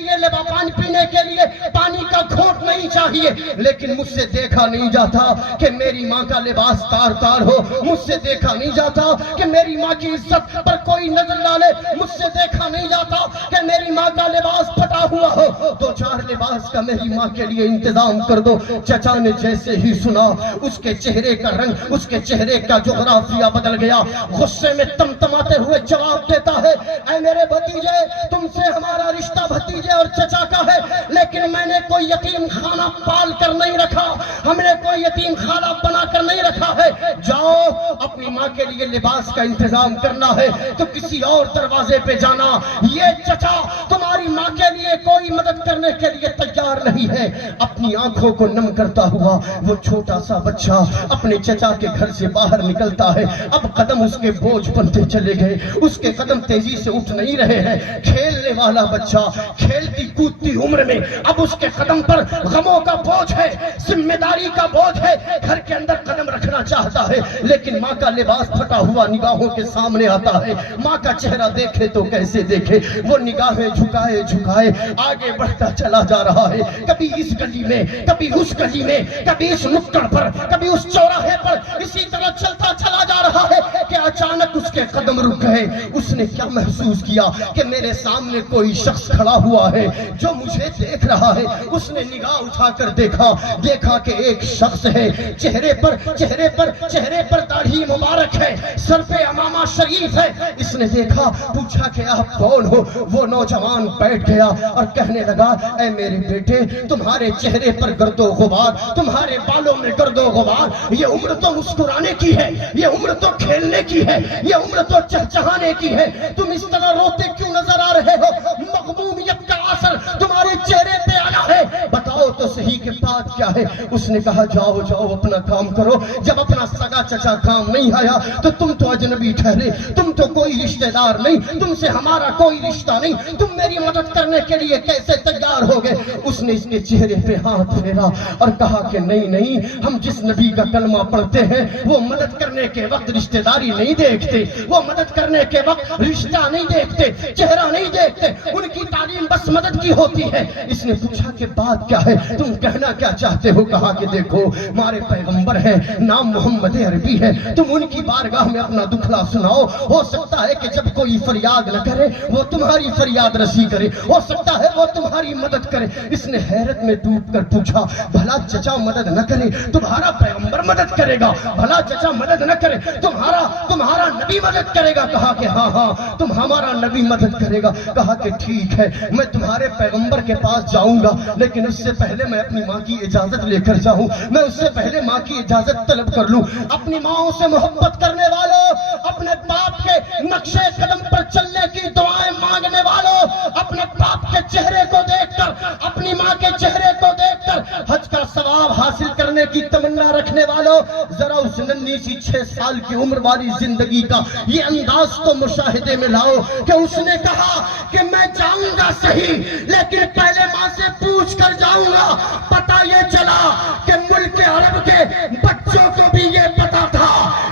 لیے پانی کا گھونٹ نہیں چاہیے، لیکن مجھ سے دیکھا نہیں جاتا کہ میری ماں کا لباس تار تار ہو، مجھ سے دیکھا نہیں جاتا کہ میری ماں کی عزت پر کوئی نظر ڈالے، مجھ سے دیکھا نہیں جاتا کہ میری ماں کا لباس پھٹا ہوا ہو، 2-4 لباس کا میری ماں کے لیے انتظام کر دو۔ چچا نے جیسے ہی سنا اس کے چہرے کا رنگ، اس کے چہرے کا جغرافیہ بدل گیا، غصے میں تمتماتے ہوئے جواب دیتا ہے اے میرے بھتیجے، تم سے ہمارا رشتہ بھتیجے اور چچا کا ہے، لیکن میں نے کوئی یتیم خانہ پال کر نہیں رکھا، ہم نے کوئی یتیم خانہ بنا کر نہیں رکھا ہے، جاؤ اپنی ماں کے لیے لباس کا انتظام کرنا ہے تو کسی اور دروازے پہ جانا، یہ چچا تمہاری ماں کے لیے کوئی مدد کرنے کے لیے تیار نہیں ہے۔ اپنی آنکھوں کو نم کرتا ہوا وہ چھوٹا سا بچہ اپنے چچا کے گھر سے باہر نکلتا ہے، اب قدم اس کے بوجھ بنتے چلے گئے، اس کے قدم تیزی سے اٹھ نہیں رہے ہیں، کھیلنے والا بچہ کھیلتی کودتی عمر میں اب اس کے قدم پر غموں کا بوجھ ہے، ذمہ داری کا بوجھ ہے، گھر کے اندر قدم رکھنا چاہتا ہے، لیکن ماں کا لباس پھٹا ہوا نگاہوں کے سامنے آتا ہے، ماں کا چہرہ دیکھے تو کیسے دیکھے، وہ نگاہیں جھکائے آگے بڑھتا چلا جا رہا ہے، کبھی اس گلی میں، کبھی اس گلی میں، کبھی اس نکڑ پر، کبھی اس چوراہے پر، اسی طرح چلتا چلا جا رہا ہے کہ اچانک اس کے قدم رک گئے۔ اس نے کیا محسوس کیا کہ میرے سامنے کوئی شخص کھڑا ہوا ہے جو مجھے دیکھ رہا ہے، اس نے نگاہ اٹھا کر دیکھا کہ ایک شخص ہے، چہرے پر داڑھی مبارک ہے، سر پہ عمامہ شریف ہے، اس نے دیکھا، پوچھا کہ آپ کون ہو؟ وہ نوجوان بیٹھ گیا اور کہنے لگا اے میرے بیٹے، تمہارے چہرے پر گرد و غبار، تمہارے بالوں میں گرد و غبار، یہ عمر تو مسکرانے کی ہے، یہ عمر تو کھیلنے کی ہے، یہ عمر تو چہچہانے کی ہے، تم اس طرح روتے کیوں نظر آ رہے ہو؟ مغمومیت کا اثر تمہارے چہرے پہ آیا ہے، بتاؤ تو صحیح کہ بات کیا ہے؟ اس نے کہا جاؤ اپنا کام کرو، جب اپنا سگا چچا کام نہیں آیا تو تم تو اجنبی ٹھہرے، تم تو کوئی رشتہ دار نہیں، تم سے ہمارا کوئی رشتہ نہیں، تم میری مدد کرنے کے لیے کیسے تیار ہو گئے؟ اس نے اس کے چہرے پہ ہاتھ پھیرا اور کہا کہ نہیں، ہم جس نبی کا کلمہ پڑھتے ہیں وہ مدد کرنے کے وقت رشتہ داری نہیں دیکھتے، وہ مدد کرنے کے وقت رشتہ نہیں دیکھتے، چہرہ نہیں دیکھتے، ان کی تعلیم بس مدد کی ہوتی ہے۔ اس نے پوچھا کہ بات کیا ہے، تم کہنا کیا چاہتے ہو؟ کہا کہ دیکھو ہمارے پیغمبر ہیں، نام محمد عربی ہے، تم ان کی بارگاہ میں اپنا دکھلا سناؤ، ہو سکتا ہے کہ جب کوئی فریاد نہ کرے وہ تمہاری فریاد رسی کرے، ہو سکتا ہے وہ تمہاری مدد کرے۔ اس نے حیرت میں ڈوب کر پوچھا بھلا چچا مدد نہ کرے تمہارا پیغمبر مدد کرے گا؟ بھلا چچا مدد نہ کرے تمہارا نبی مدد کرے گا؟ کہا کہ ہاں تم ہمارا نبی مدد کرے گا۔ کہا کہ ٹھیک ہے، میں تمہارے پیغمبر کے پاس جاؤں گا، لیکن اس سے پہلے میں اپنی ماں کی اجازت لے کر جاؤں، میں اس سے پہلے ماں کی اجازت طلب کر لوں۔ اپنی ماں سے محبت کرنے والوں، اپنے باپ کے نقشے قدم پر چلنے کی دعائیں مانگنے والوں، اپنے باپ کے چہرے کو دیکھ کر، اپنی ماں کے چہرے کو دیکھ کر حج کا ثواب حاصل کرنے کی تمنا رکھنے والوں، ذرا اس ننھی سی 6 سال کی عمر والی زندگی کا یہ انداز تو مشاہدے میں لاؤ کہ اس نے کہا کہ میں جاؤں گا صحیح، لیکن پہلے ماں سے پوچھ کر جاؤں گا۔ پتہ یہ چلا کہ ملک عرب کے بچوں کو بھی یہ پتا تھا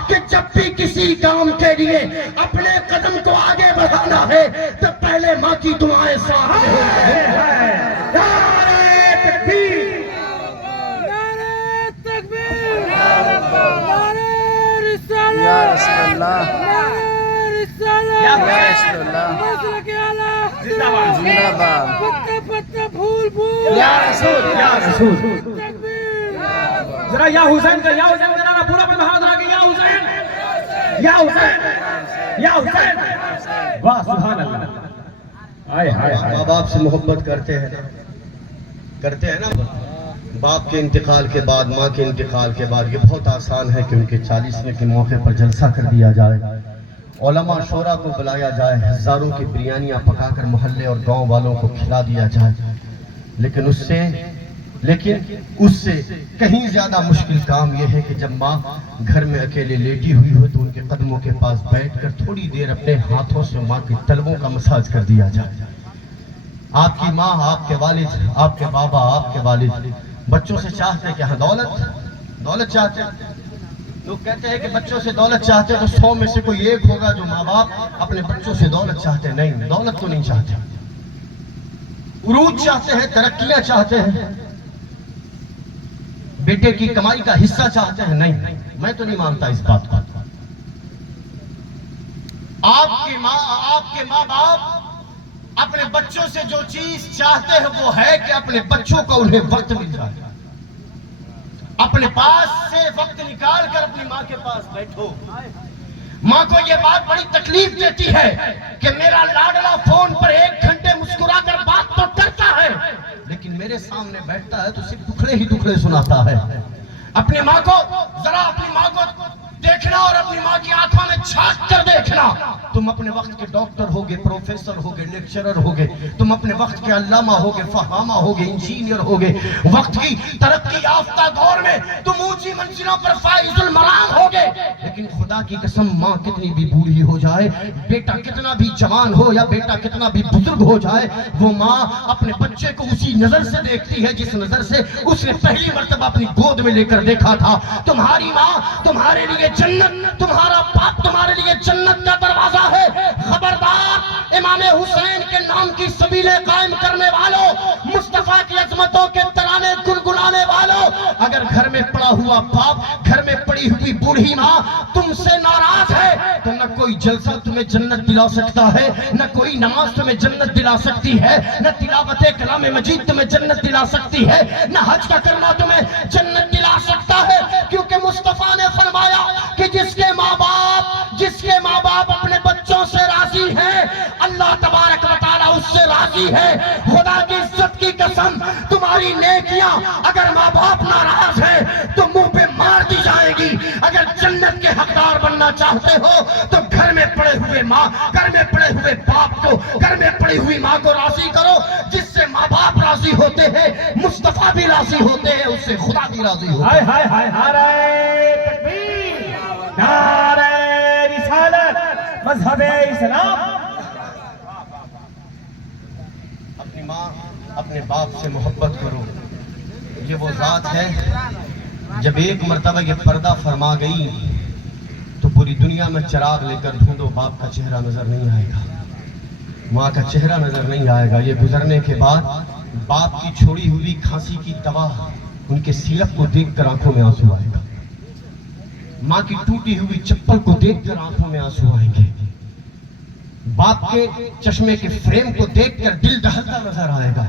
کہ جب بھی کسی کام کے لیے اپنے قدم کو آگے بڑھانا ہے تو پہلے ماں کی دعائیں ساتھ میں یا رسول اللہ، یا رسول اللہ، زندہ باد، یا رسول ذرا یا حسین کا یا حسین ذرا پورا پہ محمد آگے یا حسین یا حسین یا حسین۔ واہ سبحان اللہ، آئے ہائے ماں باپ سے محبت کرتے ہیں نا باپ کے انتقال کے بعد، ماں کے انتقال کے بعد یہ بہت آسان ہے کہ ان کے 40ویں کے موقع پر جلسہ کر دیا جائے، علماء شورا کو بلایا جائے، ہزاروں کی بریانیاں پکا کر محلے اور گاؤں والوں کو کھلا دیا جائے، لیکن اس سے کہیں زیادہ مشکل کام یہ ہے کہ جب ماں گھر میں اکیلے لیٹی ہوئی ہو تو ان کے قدموں کے پاس بیٹھ کر تھوڑی دیر اپنے ہاتھوں سے ماں کے تلووں کا مساج کر دیا جائے۔ آپ کی ماں، آپ کے والد، آپ کے بابا، آپ کے والد بچوں سے چاہتے ہیں کہ ہاں دولت چاہتے ہیں۔ لوگ کہتے ہیں کہ بچوں سے دولت چاہتے ہیں تو 100 میں سے کوئی ایک ہوگا جو ماں باپ اپنے بچوں سے دولت چاہتے ہیں۔ نہیں، دولت تو نہیں چاہتے، عروج چاہتے ہیں، ترقیاں چاہتے ہیں، بیٹے کی کمائی کا حصہ چاہتے ہیں۔ نہیں، میں تو نہیں مانتا اس بات کو۔ آپ کے ماں باپ اپنے بچوں سے جو چیز چاہتے ہیں وہ ہے کہ اپنے بچوں کو انہیں وقت مل جائے، اپنے پاس سے وقت نکال کر اپنی ماں کے پاس بیٹھو۔ ماں کو یہ بات بڑی تکلیف دیتی ہے کہ میرا لاڈلا فون پر 1 گھنٹے مسکرا کر بات تو کرتا ہے لیکن میرے سامنے بیٹھتا ہے تو صرف دکھڑے ہی دکھڑے سناتا ہے۔ اپنی ماں کو دیکھنا اور اپنی ماں کی آنکھوں میں جھانک کر دیکھنا۔ تم اپنے وقت کے ڈاکٹر ہوگے، پروفیسر ہوگے، لیکچرر ہوگے، تم اپنے وقت کے علامہ ہوگے، فہامہ ہوگے، انجینئر ہوگے، وقت کی ترقی یافتہ دور میں تم اونچی منزلوں پر فائز المرام ہوگے، لیکن خدا کی قسم ماں کتنی بھی بوڑھی ہو جائے، بیٹا کتنا بھی جوان ہو یا بیٹا کتنا بھی بزرگ ہو جائے، وہ ماں اپنے بچے کو اسی نظر سے دیکھتی ہے جس نظر سے اس نے پہلی مرتبہ اپنی گود میں لے کر دیکھا تھا۔ تمہاری ماں تمہارے لیے جنت، تمہارا باپ تمہارے لیے جنت کا دروازہ ہے۔ خبردار امام حسین کے نام کی سبیلیں قائم کرنے والوں، مصطفیٰ کی عظمتوں کے ترانے گنگنانے والوں، اگر گھر میں پڑا ہوا باپ، گھر میں پڑی ہوئی بوڑھی ماں تم سے ناراض ہے تو نہ کوئی جلسہ تمہیں جنت دلا سکتا ہے، نہ کوئی نماز تمہیں جنت دلا سکتی ہے، نہ تلاوت کلام مجید تمہیں جنت دلا سکتی ہے، نہ حج کا کرنا تمہیں جنت دلا سکتا ہے، کیونکہ مصطفیٰ نے فرمایا کہ جس کے ماں باپ اپنے بچوں سے راضی ہیں اللہ تبارک و تعالیٰ اس سے راضی ہے۔ خدا کی عزت کی قسم، تمہاری نیکیاں اگر ماں باپ ناراض ہیں تو منہ پہ مار دی جائے گی۔ اگر جنت کے حقدار بننا چاہتے ہو تو گھر میں پڑے ہوئے باپ کو، گھر میں پڑی ہوئی ماں کو راضی کرو۔ جس سے ماں باپ راضی ہوتے ہیں، مصطفیٰ بھی راضی ہوتے ہیں، اس سے خدا بھی راضی ہوتا ہے۔ ہائے ہائے ہائے، نعرہ تکبیر، نعرہ رسالت، مذہب اسلام۔ اپنی ماں، اپنے باپ سے محبت کرو۔ یہ وہ ذات ہے جب ایک مرتبہ یہ پردہ فرما گئی تو پوری دنیا میں چراغ لے کر ڈھونڈو، باپ کا چہرہ نظر نہیں آئے گا، ماں کا چہرہ نظر نہیں آئے گا۔ یہ گزرنے کے بعد باپ کی چھوڑی ہوئی کھانسی کی دوا، ان کے سیلپ کو دیکھ کر آنکھوں میں آنسو آئے گا، ماں کی ٹوٹی ہوئی چپل کو دیکھ کر آنکھوں میں آنسو آئیں گے، باپ کے چشمے کے فریم کو دیکھ کر دل دہلتا نظر آئے گا۔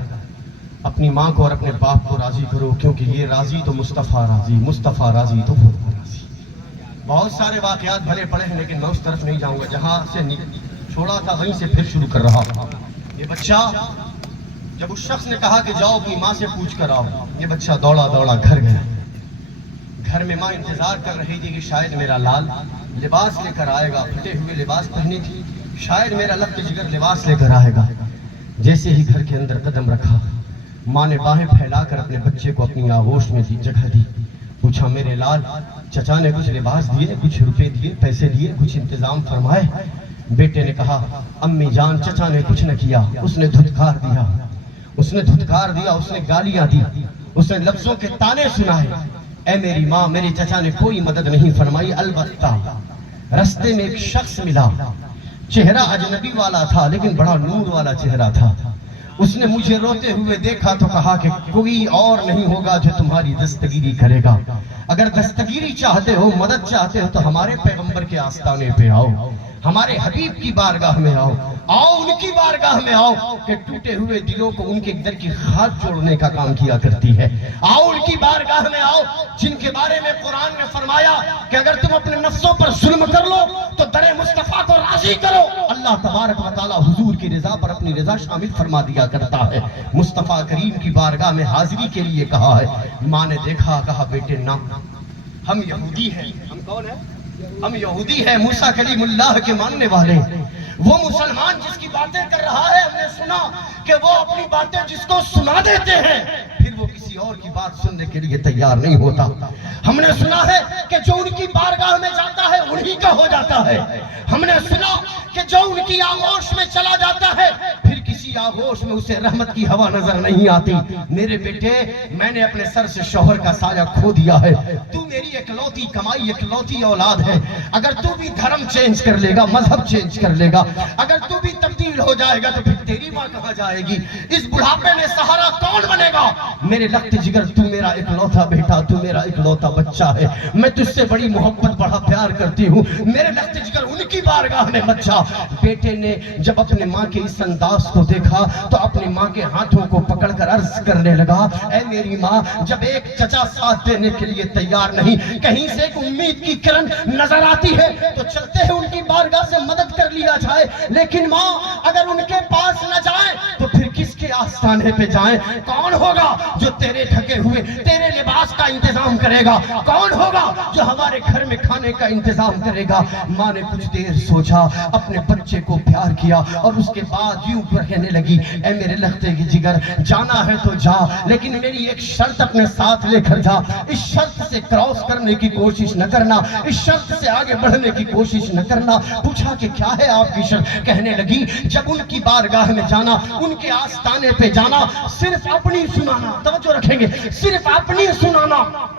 اپنی ماں کو اور اپنے باپ کو راضی کرو، کیونکہ یہ راضی تو مصطفیٰ راضی، مصطفیٰ راضی تو خدا راضی۔ بہت سارے واقعات بھلے پڑے ہیں لیکن میں اس طرف نہیں جاؤں گا، جہاں سے چھوڑا تھا وہیں سے پھر شروع کر رہا ہوں۔ یہ بچہ جب اس شخص نے کہا کہ جاؤ اپنی ماں سے پوچھ کر آؤ، یہ بچہ دوڑا دوڑا گھر گیا۔ گھر میں ماں انتظار کر رہی تھی کہ شاید میرا لال لباس لے کر آئے گا، پھٹے ہوئے لباس پہنی تھی، شاید میرا لخت جگر لباس لے کر آئے گا۔ جیسے ہی گھر کے اندر قدم رکھا، ماں نے باہیں پھیلا کر اپنے بچے کو اپنی آغوش میں جگہ دی۔ پوچھا میرے لال، چچا نے کچھ لباس دیے، کچھ روپے دیے، پیسے دیے، کچھ انتظام فرمائے؟ بیٹے نے کہا امی جان چچا نے کچھ نہ کیا، اس نے دھتکار دیا، اس نے دھتکار دیا، اس نے گالیاں دی، اس نے لفظوں کے تانے سنائے۔ اے میری ماں، میرے چچا نے کوئی مدد نہیں فرمائی، البتہ رستے میں ایک شخص ملا، چہرہ اجنبی والا تھا لیکن بڑا نور والا چہرہ تھا۔ اس نے مجھے روتے ہوئے دیکھا تو کہا کہ کوئی اور نہیں ہوگا جو تمہاری دستگیری کرے گا، اگر دستگیری چاہتے ہو، مدد چاہتے ہو تو ہمارے پیغمبر کے آستانے پہ آؤ، ہمارے حبیب کی بارگاہ میں آؤ، ان کی بارگاہ میں آؤ کہ ٹوٹے ہوئے دلوں کو ان کے در کی خاک جوڑنے کا کام کیا کرتی ہے۔ ان کی بارگاہ میں آؤ جن کے بارے میں قرآن نے فرمایا کہ اگر تم اپنے نفسوں پر ظلم کر لو تو در مصطفیٰ کو راضی کرو، اللہ تبارک و تعالی حضور کی رضا پر اپنی رضا شامل فرما دیا کرتا ہے۔ مصطفیٰ کریم کی بارگاہ میں حاضری کے لیے کہا ہے۔ ماں نے دیکھا، کہا بیٹے نہ، ہم یہودی ہیں۔ ہم کون ہیں؟ ہم یہودی ہیں، موسیٰ کلیم اللہ کے ماننے والے۔ وہ مسلمان جس کی باتیں کر رہا ہے، ہم نے سنا کہ وہ اپنی باتیں جس کو سنا دیتے ہیں، پھر وہ کسی اور کی بات سننے کے لیے تیار نہیں ہوتا۔ ہم نے سنا ہے کہ جو ان کی بارگاہ میں جاتا ہے انہی کا ہو جاتا ہے۔ ہم نے سنا کہ جو ان کی آغوش میں چلا جاتا ہے پھر کسی آغوش میں اسے رحمت کی ہوا نظر نہیں آتی۔ میرے بیٹے، میں نے اپنے سر سے شوہر کا سایہ کھو دیا ہے، تو میری اکلوتی کمائی، اکلوتی اولاد ہے۔ اگر تو بھی دھرم چینج کر لے گا، مذہب چینج کر لے گا، اگر تو بھی تبدیل ہو جائے گا تو پھر تیری ماں کہاں جائے گی؟ اس بڑھاپے میں سہارا کون بنے گا؟ میرے لخت جگر، تو میرا اکلوتا بیٹا، تو میرا اکلوتا بچہ ہے، میں تجھ سے بڑی محبت، بڑا پیار کرتی ہوں، میرے لخت جگر ان کی بارگاہ میں مت جا۔ بیٹے نے جب اپنے ماں کے اس انداز کو دیکھا تو اپنی ماں کے ہاتھوں کو پکڑ کر عرض کرنے لگا، اے میری ماں، جب ایک چچا ساتھ دینے کے لیے تیار نہیں، کہیں سے ایک امید کی کرن نظر آتی ہے تو چلتے ہیں ان کی بارگاہ سے مدد کر لیا جائے، لیکن ماں اگر ان کے پاس نہ جائیں تو پھر کس کے آستانے پہ جائیں؟ کون ہوگا جو تیرے ڈھکے ہوئے تیرے لباس کا انتظام کرے گا؟ کون ہوگا جو ہمارے گھر میں کھانے کا انتظام کرے گا؟ ماں نے کچھ دیر سوچا، اپنے بچے کو پیار کیا اور اس کے بعد یوں کہنے لگی، اے میرے لختے کی جگر، جانا ہے تو جا، لیکن میری ایک شرط اپنے ساتھ لے کر جا، اس شرط سے کراس کرنے کی کوشش نہ کرنا، اس شرط سے آگے بڑھنے کی کوشش نہ کرنا۔ پوچھا کہ کیا ہے آپ کی شرط؟ کہنے لگی، جب ان کی بارگاہ میں جانا، ان کے آستانے پہ جانا، صرف اپنی سنانا، توجہ رکھیں گے، صرف اپنی سنانا،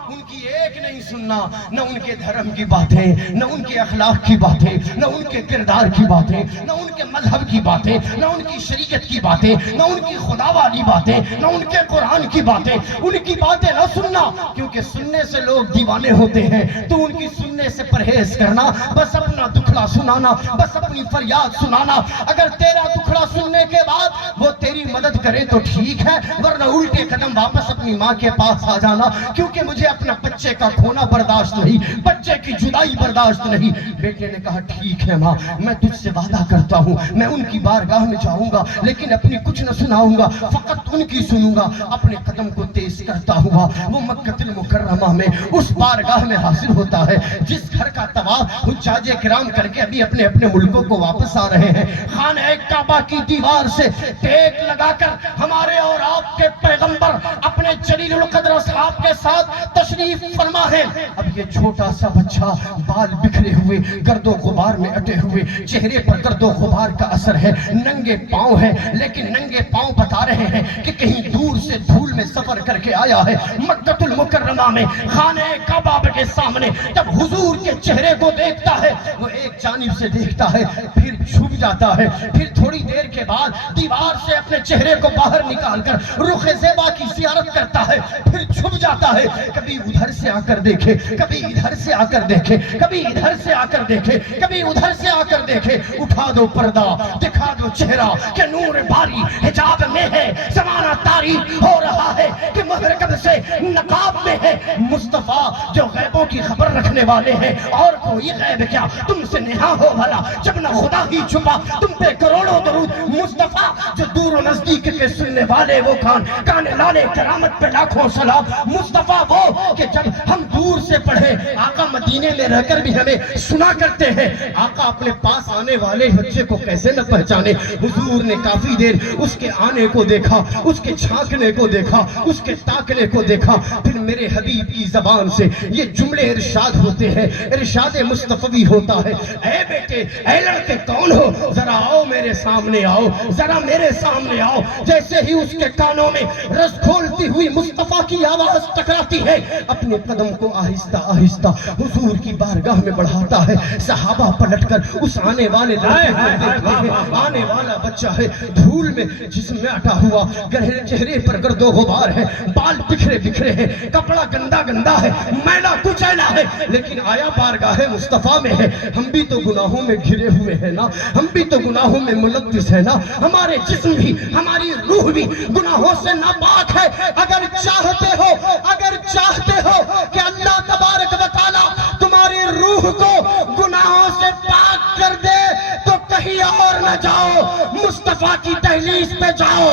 ان کی ایک نہیں سننا، نہ ان کے دھرم کی باتیں، نہ ان کے اخلاق کی باتیں، نہ ان کے کردار کی باتیں، نہ ان کے مذہب کی باتیں، نہ ان کی شریعت کی باتیں، نہ ان کی خدا والی باتیں، نہ ان کے قرآن کی باتیں، ان کی باتیں نہ سننا، کیونکہ سننے سے لوگ دیوانے ہوتے ہیں، تو ان کی سننے سے پرہیز کرنا، بس اپنا دکھڑا سنانا، بس اپنی فریاد سنانا۔ اگر تیرا دکھڑا سننے کے بعد وہ تیری مدد کرے تو ٹھیک ہے، ورنہ الٹے قدم واپس اپنی ماں کے پاس آ جانا، کیونکہ مجھے اپنا بچے کا کھونا برداشت نہیں، بچے کی جدائی برداشت نہیں۔ بیٹے نے کہا ٹھیک ہے ماں، میں تجھ سے وعدہ کرتا ہوں، میں ان کی بارگاہ میں جاؤں گا، لیکن اپنی کچھ نہ سناؤں گا، فقط ان کی سنوں گا۔ اپنے قدم کو تیز کرتا ہوا وہ مکہ المکرمہ میں اس بارگاہ میں حاصل ہوتا ہے جس گھر کا طواف حجاج کرام کر کے ابھی اپنے اپنے ملکوں کو واپس آ رہے ہیں۔ خانہ کعبہ کی دیوار سے ٹیک لگا کر ہمارے اور آپ کے پیغمبر اپنے جلیل القدر اصحاب کے ساتھ تشریف فرما ہے۔ اب یہ چھوٹا سا بچہ، بال بکھرے ہوئے، گرد و غبار میں اٹے ہوئے، چہرے پر گرد و غبار کا اثر ہے، ننگے پاؤں ہیں، لیکن ننگے پاؤں بتا رہے ہیں کہ کہیں دور سے دھول میں سفر کر کے آیا ہے۔ مکہ المکرمہ میں خانہ کعبہ کے سامنے جب حضور کے چہرے کو دیکھتا ہے، وہ ایک جانب سے دیکھتا ہے، پھر چھپ جاتا ہے، پھر تھوڑی دیر کے بعد دیوار سے اپنے چہرے کو باہر نکال کر رخ زیبا کی زیارت کرتا ہے، پھر چھپ جاتا ہے، کبھی ادھر سے آ کر دیکھے، کبھی ادھر سے آ کر دیکھے، کبھی ادھر سے آ کر دیکھے، کبھی ادھر سے آ کر دیکھے۔ اٹھا دو پردہ، دکھا دو جو چہرہ کہ نور باری حجاب میں ہے، زمانہ تاریخ ہو رہا ہے کہ مہر کب سے نقاب میں ہے، مصطفیٰ جو غیبوں کی خبر رکھنے والے ہیں، اور کوئی غیب کیا تم سے نہا ہو بھلا، جب نہ خدا ہی چھپا تم پہ کروڑوں درود، مصطفیٰ جو دور و نزدیک کے سننے والے وہ کان لالے کرامت پہ لاکھوں سلام، مصطفیٰ وہ کہ جب ہم دور سے پڑھے آقا مدینے میں رہ کر بھی ہمیں سنا کرتے ہیں، آقا اپنے پاس آنے والے بچے کو کیسے نہ پہچانے، حضور نے کافی دیر اس کے آنے کو دیکھا، اس کے جھانکنے کو دیکھا، اس کے تاکنے کو دیکھا، پھر میرے حبیب کی زبان سے یہ جملے ارشاد ہوتے ہیں، ارشاد مصطفی ہوتا ہے، اے بیٹے اے لڑکے کون ہو، ذرا آؤ میرے سامنے آؤ، ذرا میرے سامنے آؤ، جیسے ہی اس کے کانوں میں رس کھولتی ہوئی مصطفیٰ کی آواز ٹکراتی ہے، اپنے قدم کو آہستہ آہستہ حضور کی بارگاہ میں بڑھاتا ہے، صحابہ پلٹ کر اس آنے والے لڑکے کو دیکھتے ہیں، آنے والا بچہ ہے، دھول میں جسم میں اٹا ہوا، گہرے چہرے پر گرد و غبار ہے، بال بکھرے بکھرے ہیں، کپڑا گندا گندا ہے، میلا کچیلا ہے، لیکن آیا بارگاہ مصطفیٰ میں ہے، ہم بھی تو گناہوں میں گھرے ہوئے ہیں نا، ہم بھی تو گناہوں میں ملوث ہیں نا، ہمارے جسم بھی ہماری روح بھی گناہوں سے ناپاک ہے، اگر چاہتے ہو کہ اللہ تبارک و تعالیٰ تمہاری روح کو گناہوں سے پاک کر دے تو کہیں اور نہ جاؤ، مصطفیٰ کی دہلیز پہ جاؤ،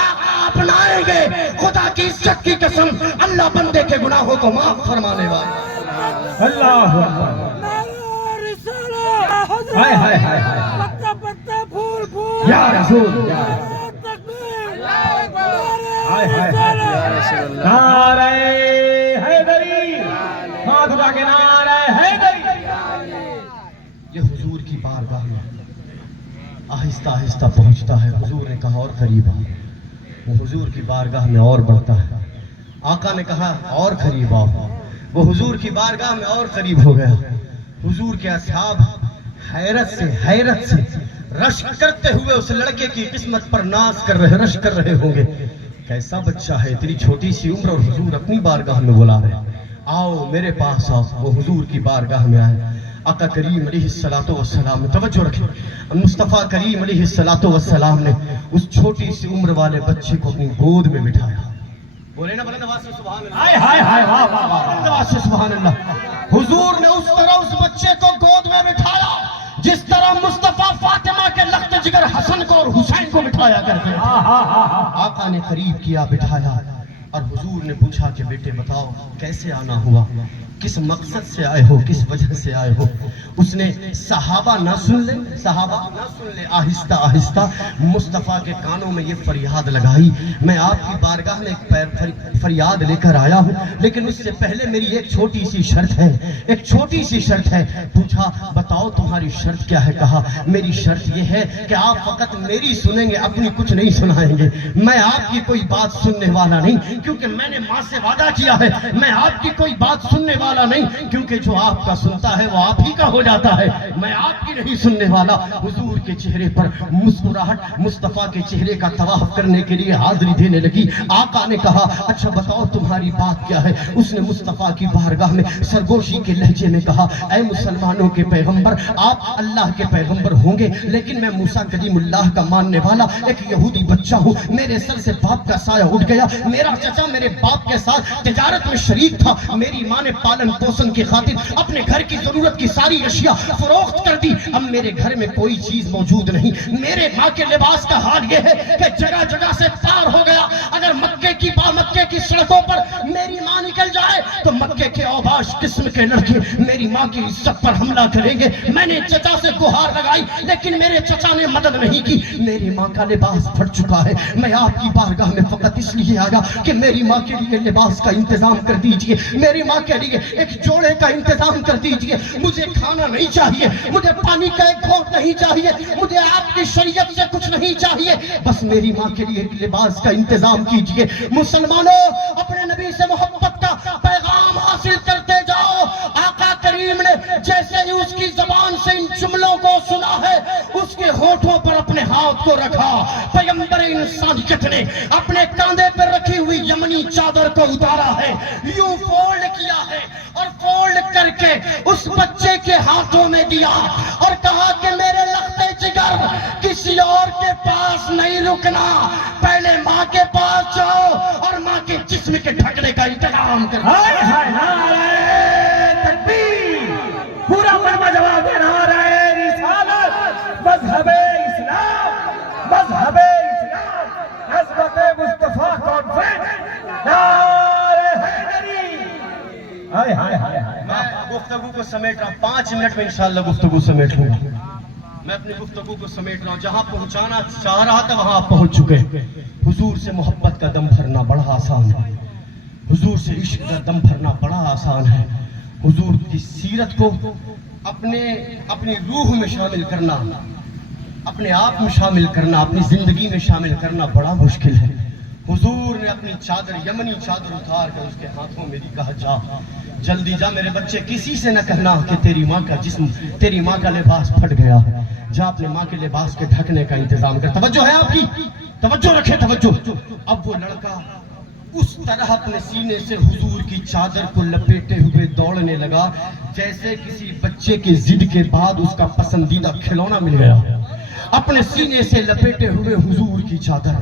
آقا اپنائیں گے، خدا کی عزت کی قسم اللہ بندے کے گناہوں کو معاف فرمانے والا۔ اللہ اکبر، ہائے ہائے ہائے ہائے، پتا پتا پھول پھول یا رسول، یا تکبیر، ہائے ہائے ہائے، نعرہ حیدری، ہاتھ اٹھا کے نعرہ حیدری۔ یہ حضور کی بارگاہ میں آہستہ آہستہ پہنچتا ہے، حضور نے کہا اور قریب آؤ، وہ حضور کی بارگاہ میں اور بڑھتا ہے، آقا نے کہا اور قریب آؤ، وہ حضور کی بارگاہ میں اور قریب ہو گیا، حضور کے اصحاب حیرت سے رشک کرتے ہوئے اس لڑکے کی قسمت پر ناز کر رہے، رشک کر رہے ہوں گے، کیسا بچہ ہے، اتنی چھوٹی سی عمر، اور حضور اپنی بارگاہ میں بلا رہے، آؤ میرے پاس آؤ، وہ حضور کی بارگاہ میں آئے، آقا کریم علیہ السلام، توجہ رکھیں، مصطفیٰ کریم علیہ السلام نے اس چھوٹی سی عمر والے بچے کو اپنی گود میں بٹھایا، بولے نا بلند آواز سے سبحان اللہ، ہائے ہائے ہائے، واہ واہ واہ، بلند آواز سے سبحان اللہ، حضور نے اس طرح اس بچے کو گود میں بٹھایا جس طرح مصطفیٰ فاطمہ کے لخت جگر حسن کو اور حسین کو بٹھایا کرتے، آقا نے قریب کیا، بٹھایا، اور حضور نے پوچھا کہ بیٹے بتاؤ کیسے آنا ہوا، کس مقصد سے آئے ہو، کس وجہ سے آئے ہو، اس نے صحابہ نہ سن لے، آہستہ آہستہ مصطفیٰ کے کانوں میں یہ فریاد لگائی، میں آپ کی بارگاہ میں ایک فریاد لے کر آیا ہوں، لیکن اس سے پہلے میری ایک چھوٹی سی شرط ہے، پوچھا بتاؤ تمہاری شرط کیا ہے، کہا میری شرط یہ ہے کہ آپ فقط میری سنیں گے، اپنی کچھ نہیں سنائیں گے، میں آپ کی کوئی بات سننے والا نہیں، کیونکہ میں نے ماں سے وعدہ کیا ہے، میں آپ کی کوئی بات سننے والا نہیں، کیونکہ جو آپ کا سنتا ہے وہ آپ ہی کا ہو جاتا ہے، میں آپ کی نہیں سننے والا۔ حضور کے چہرے پر مسکراہٹ مصطفیٰ کے چہرے کا طواف کرنے کے لیے حاضری دینے لگی، آقا نے کہا اچھا بتاؤ تمہاری بات کیا ہے، اس نے مصطفیٰ کی بارگاہ میں سرگوشی کے لہجے میں کہا اے مسلمانوں کے پیغمبر، آپ اللہ کے پیغمبر ہوں گے، لیکن میں موسیٰ کلیم اللہ کا ماننے والا ایک یہودی بچہ ہوں، میرے سر سے باپ کا سایہ اٹھ گیا، میرا چچا میرے باپ کے ساتھ تجارت میں شریک تھا، میری ماں نے پالن پوشن کی خاطر اپنے گھر کی ضرورت کی ساری اشیاء فروخت کر دی، اب میرے گھر میں کوئی چیز موجود نہیں، میرے ماں کے لباس کا حال یہ ہے کہ جگہ جگہ سے تار ہو گیا، اگر مکے کی سڑکوں پر میری ماں نکل جائے تو مکے کے اوباش قسم کے لڑکے میری ماں کی عزت پر حملہ کریں گے، میں نے چچا سے گہار لگائی لیکن میرے چچا نے مدد نہیں کی، میری ماں کا لباس پھٹ چکا ہے، میں آپ کی بارگاہ میں فقط اس لیے آیا کہ میری ماں کے لیے لباس کا انتظام کر دیجئے، میری ماں کے لیے ایک جوڑے کا انتظام کر دیجئے، مجھے کھانا نہیں چاہیے، مجھے پانی کا ایک گھونٹ نہیں چاہیے، مجھے آپ کی شریعت سے کچھ نہیں چاہیے، بس میری ماں کے لیے ایک لباس کا انتظام کیجئے۔ مسلمانوں اپنے نبی سے محبت کا پیغام حاصل کرتے جاؤ، آقا کریم نے جیسے ہی اس کی زبان سے ان جملوں کو سنا ہے اس کے ہونٹوں پر اپنے ہاتھ کو رکھا، پیغمبر انسانیت نے اپنے کاندھے پر رکھی ہوئی یمنی چادر کو اتارا ہے، یوں فولڈ کیا ہے اور فولڈ کر کے اس بچے کے ہاتھوں میں دیا اور کہا کہ میرے لخت جگر کی کسی اور کے پاس نہیں رکنا، پہلے ماں کے پاس جاؤ اور ماں کے جسم کے ڈھکنے کا انتظام کرو۔ ہائے ہائے نعرہ تکبیر، پورا مجمع جواب دے نعرہ رسالت، مذہب اسلام، مذہب اسلام، حضرت مصطفیٰ کانفرنس، نعرہ حیدری۔ ہائے ہائے ہائے ہائے، میں گفتگو کو سمیٹ رہا، 5 منٹ میں انشاءاللہ گفتگو سمیٹ لوں گا۔ میں اپنی گفتگو کو سمیٹ رہا ہوں، جہاں پہنچانا چاہ رہا تھا وہاں آپ پہنچ چکے۔ حضور سے محبت کا دم بھرنا بڑا آسان ہے، حضور سے عشق کا دم بھرنا بڑا آسان ہے، حضور کی سیرت کو اپنی روح میں شامل کرنا، اپنے آپ میں شامل کرنا، اپنی زندگی میں شامل کرنا بڑا مشکل ہے۔ حضور نے اپنی چادر، یمنی چادر اتار کر اس کے ہاتھوں میں دی، کہا جا جلدی جا میرے بچے، کسی سے نہ کہنا کہ تیری ماں کا جسم، تیری ماں کا لباس پھٹ گیا ہے، جا اپنے ماں کے لباس کے ڈھکنے کا انتظام کر۔ توجہ ہے آپ کی، توجہ رکھے، توجہ۔ اب وہ لڑکا اس طرح اپنے سینے سے حضور کی چادر کو لپیٹے ہوئے دوڑنے لگا جیسے کسی بچے کی ضد کے بعد اس کا پسندیدہ کھلونا مل گیا۔ اپنے سینے سے لپیٹے ہوئے حضور کی چادر،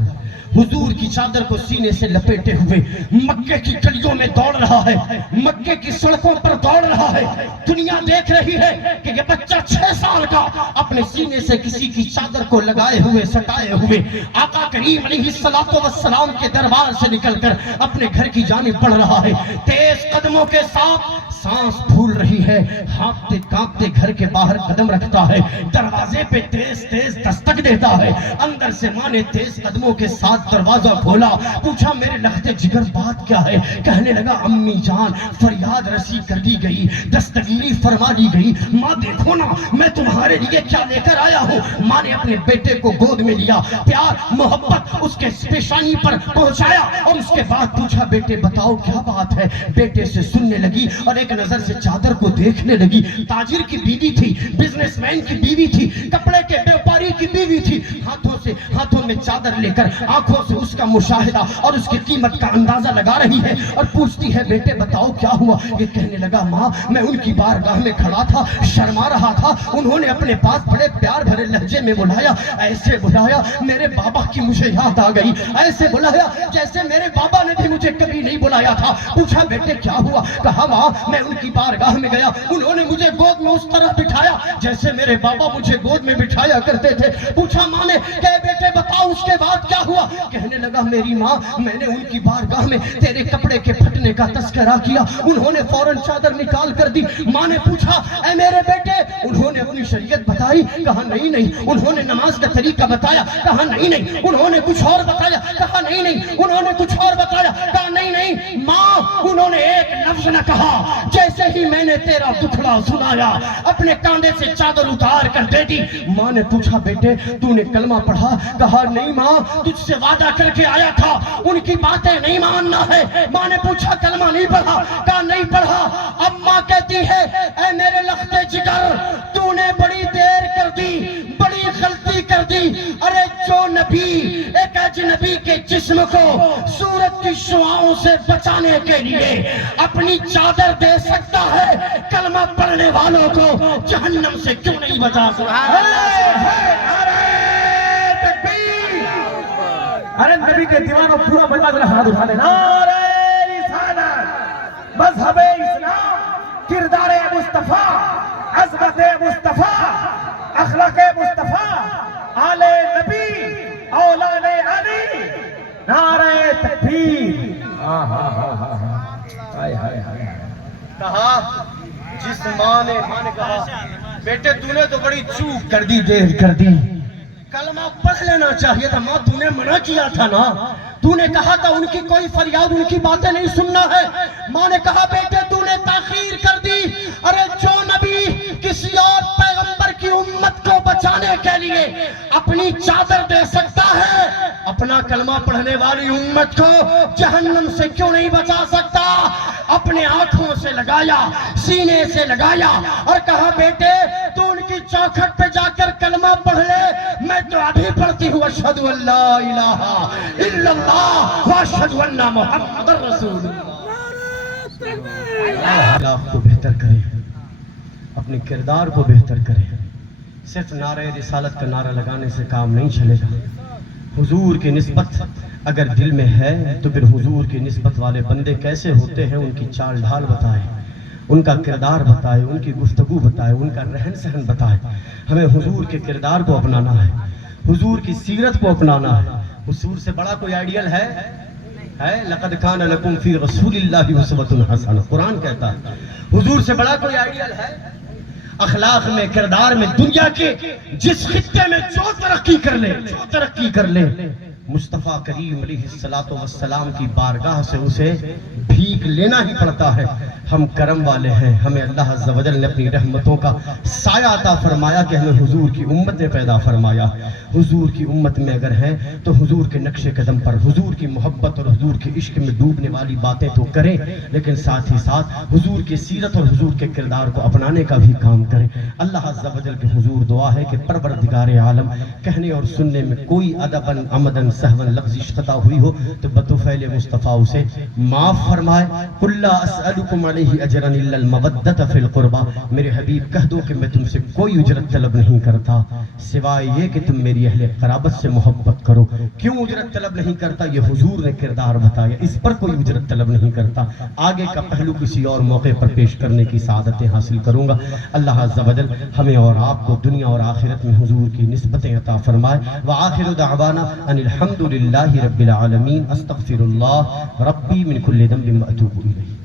حضور کی چادر کو سینے سے لپیٹے ہوئے مکے کی گلیوں میں دوڑ رہا ہے، مکے کی سڑکوں پر دوڑ رہا ہے۔ دنیا دیکھ رہی ہے کہ یہ بچہ 6 سال کا اپنے سینے سے کسی کی چادر کو لگائے ہوئے، سٹائے ہوئے آقا کریم علیہ الصلوۃ والسلام کے دربار سے نکل کر اپنے گھر کی جانب بڑھ رہا ہے۔ تیز قدموں کے ساتھ سانس پھول رہی ہے، ہانپتے کانپتے گھر کے باہر قدم رکھتا ہے، دروازے پہ تیز تیز دستک دیتا ہے۔ اندر سے ماں نے تیز قدموں کے ساتھ دروازہ کھولا، پوچھا میرے لخت جگر بات کیا ہے؟ کہنے لگا امی جان فریاد رسی کر دی گئی، دستگیری فرما دی گئی، ماں دیکھو نا میں تمہارے لیے کیا لے کر آیا ہوں۔ ماں نے اپنے بیٹے کو گود میں لیا، پیار محبت اس کے پیشانی پر پہنچایا اور اس کے بعد پوچھا بیٹے بتاؤ کیا بات ہے؟ بیٹے سے سننے لگی اور ایک نظر سے چادر کو دیکھنے لگی۔ تاجر کی بیوی تھی، بزنس مین کی بیوی تھی، کپڑے کے بیوپاری کی بیوی تھی، ہاتھوں میں چادر لے کر آنکھوں سے اس کا مشاہدہ اور اس کی قیمت کا اندازہ لگا رہی ہے اور پوچھتی ہے بیٹے بتاؤ کیا ہوا؟ یہ کہنے لگا ماں میں ان کی بارگاہ میں کھڑا تھا، شرما رہا تھا، انہوں نے اپنے پاس بڑے پیار بھرے لہجے میں بلایا، ایسے بلایا میرے بابا کی مجھے یاد آ گئی، ایسے بلایا جیسے میرے بابا نے بھی مجھے کبھی نہیں بلایا تھا۔ پوچھا بیٹے کیا ہوا؟ کہا ماں میں ان کی بارگاہ میں گیا، انہوں نے مجھے گود میں اس طرح بٹھایا جیسے میرے بابا مجھے گود میں بٹھایا کرتے تھے۔ پوچھا ماں نے کہ بیٹے بتاؤ اس کے بعد کیا ہوا؟ کہنے لگا میری ماں میں نے ان کی بارگاہ میں تیرے کپڑے کے پھٹنے کا تذکرہ کیا، انہوں نے فوراً چادر نکال کر دی۔ ماں نے پوچھا اے میرے بیٹے انہوں نے اپنی شریعت بتائی؟ کہا نہیں نہیں۔ انہوں نے نماز کا طریقہ بتایا؟ کہا نہیں نہیں۔ انہوں نے کچھ اور بتایا؟ کہا نہیں نہیں۔ انہوں نے کچھ اور بتایا؟ کہا نہیں نہیں۔ ماں انہوں نے ایک لفظ نہ کہا، جیسے ہی میں نے تیرا دکھڑا سنایا اپنے کاندھے سے چادر اتار کر دے دی۔ ماں نے پوچھا بیٹے تو نے کلمہ پڑھا؟ کہا نہیں ماں تجھ سے وعدہ کر کے آیا تھا ان کی باتیں نہیں ماننا ہے۔ ماں نے پوچھا کلمہ نہیں پڑھا؟ کہا نہیں پڑھا۔ اب ماں کہتی ہے اے میرے لخت جگر تو نے بڑی دیر کر دی، بڑی غلطی کر دی۔ ارے جو نبی ایک اجنبی کے جسم کو سورج کی شعاعوں سے بچانے کے لیے اپنی چادر دے سکتا ہے، کلمہ پڑھنے والوں کو جہنم سے کیوں نہیں بچا سکتا؟ ارے نبی کے دیوانوں پورا مجمع ہاتھ اٹھا لینا، نعرہ رسالت، مذہب اسلام، کردار مصطفیٰ، عظمت مصطفیٰ، اخلاق مصطفیٰ، آل نبی، اولاد علی، نعرہ تکبیر۔ کہا جس ماں نے کہا بیٹے تو نے تو بڑی چوک کر دی، دیر کر دی، کلمہ پڑھ لینا چاہیے تھا، ماں تو نے منع کیا تھا نا، تو نے کہا تھا ان کی کوئی فریاد ان کی باتیں نہیں سننا ہے۔ ماں نے کہا بیٹے تو نے تاخیر کر دی۔ ارے جو نبی کسی اور پیغمبر کی امت کو بچانے کے لیے اپنی چادر دے سکتا ہے، اپنا کلمہ پڑھنے والی امت کو جہنم سے کیوں نہیں بچا سکتا؟ اپنے آنکھوں سے لگایا، سینے سے لگایا اور کہا بیٹے تو ان کی چوکھٹ پہ جا کر کلمہ پڑھ لے، میں تو ابھی پڑھتی ہوں اشہد ان لا الہ الا اللہ واشہد ان محمد رسول اللہ۔ آپ کو بہتر کرے، اپنے کردار کو بہتر کرے، صرف نعرہ رسالت کا نعرہ لگانے سے کام نہیں چلے گا. حضور کی نسبت اگر دل میں ہے تو پھر حضور کی نسبت والے بندے کیسے ہوتے ہیں ان کی چال ڈھال بتائے, ان کا کردار بتائے, ان کی گفتگو بتائے, ان کا رہن سہن بتائے. ہمیں حضور کے کردار کو اپنانا ہے, حضور کی سیرت کو اپنانا ہے. حضور سے بڑا کوئی آئیڈیل ہے؟ لقد کان لکم فی رسول اللہ اسوۃ حسنہ, قرآن کہتا ہے. حضور سے بڑا کوئی آئیڈیل ہے؟ اخلاق میں, کردار میں, دنیا کے جس خطے میں جو ترقی کر لے, مصطفیٰ کریم علیہ الصلوۃ والسلام کی بارگاہ سے اسے بھیک لینا ہی پڑتا ہے. ہم کرم والے ہیں, ہمیں اللہ عز و جل نے اپنی رحمتوں کا سایہ عطا فرمایا کہ ہمیں حضور کی امت نے پیدا فرمایا. حضور کی امت میں اگر ہیں تو حضور کے نقش قدم پر حضور کی محبت اور حضور کے عشق میں ڈوبنے والی باتیں تو کریں, لیکن ساتھ ہی ساتھ حضور کی سیرت اور حضور کے کردار کو اپنانے کا بھی کام کریں. اللہ عز و جل کے حضور دعا ہے کہ پروردگار عالم کہنے اور سننے میں کوئی ادباً عمداً سہواً لفظی خطا ہوئی ہو تو بطفیل مصطفیٰ اسے معاف فرمائے. قل لا اسألکم علیہ اجرا الا المودۃ فی القربى, میرے حبیب کہہ دو کہ میں تم سے کوئی اجرت طلب نہیں کرتا سوائے یہ کہ تم میری اہل قرابت سے محبت کرو. کیوں اجرت طلب نہیں کرتا؟ یہ حضور نے کردار بتایا, اس پر کوئی اجرت طلب نہیں کرتا. آگے کا پہلو کسی اور موقع پر پیش کرنے کی سعادتیں حاصل کروں گا. اللہ عز و جل ہمیں اور آپ کو دنیا اور آخرت میں حضور کی نسبتیں عطا فرمائے. وآخر دعوانا ان الحمد للہ رب العالمین. استغفر اللہ ربی من کل ذنب واتوب الیہ.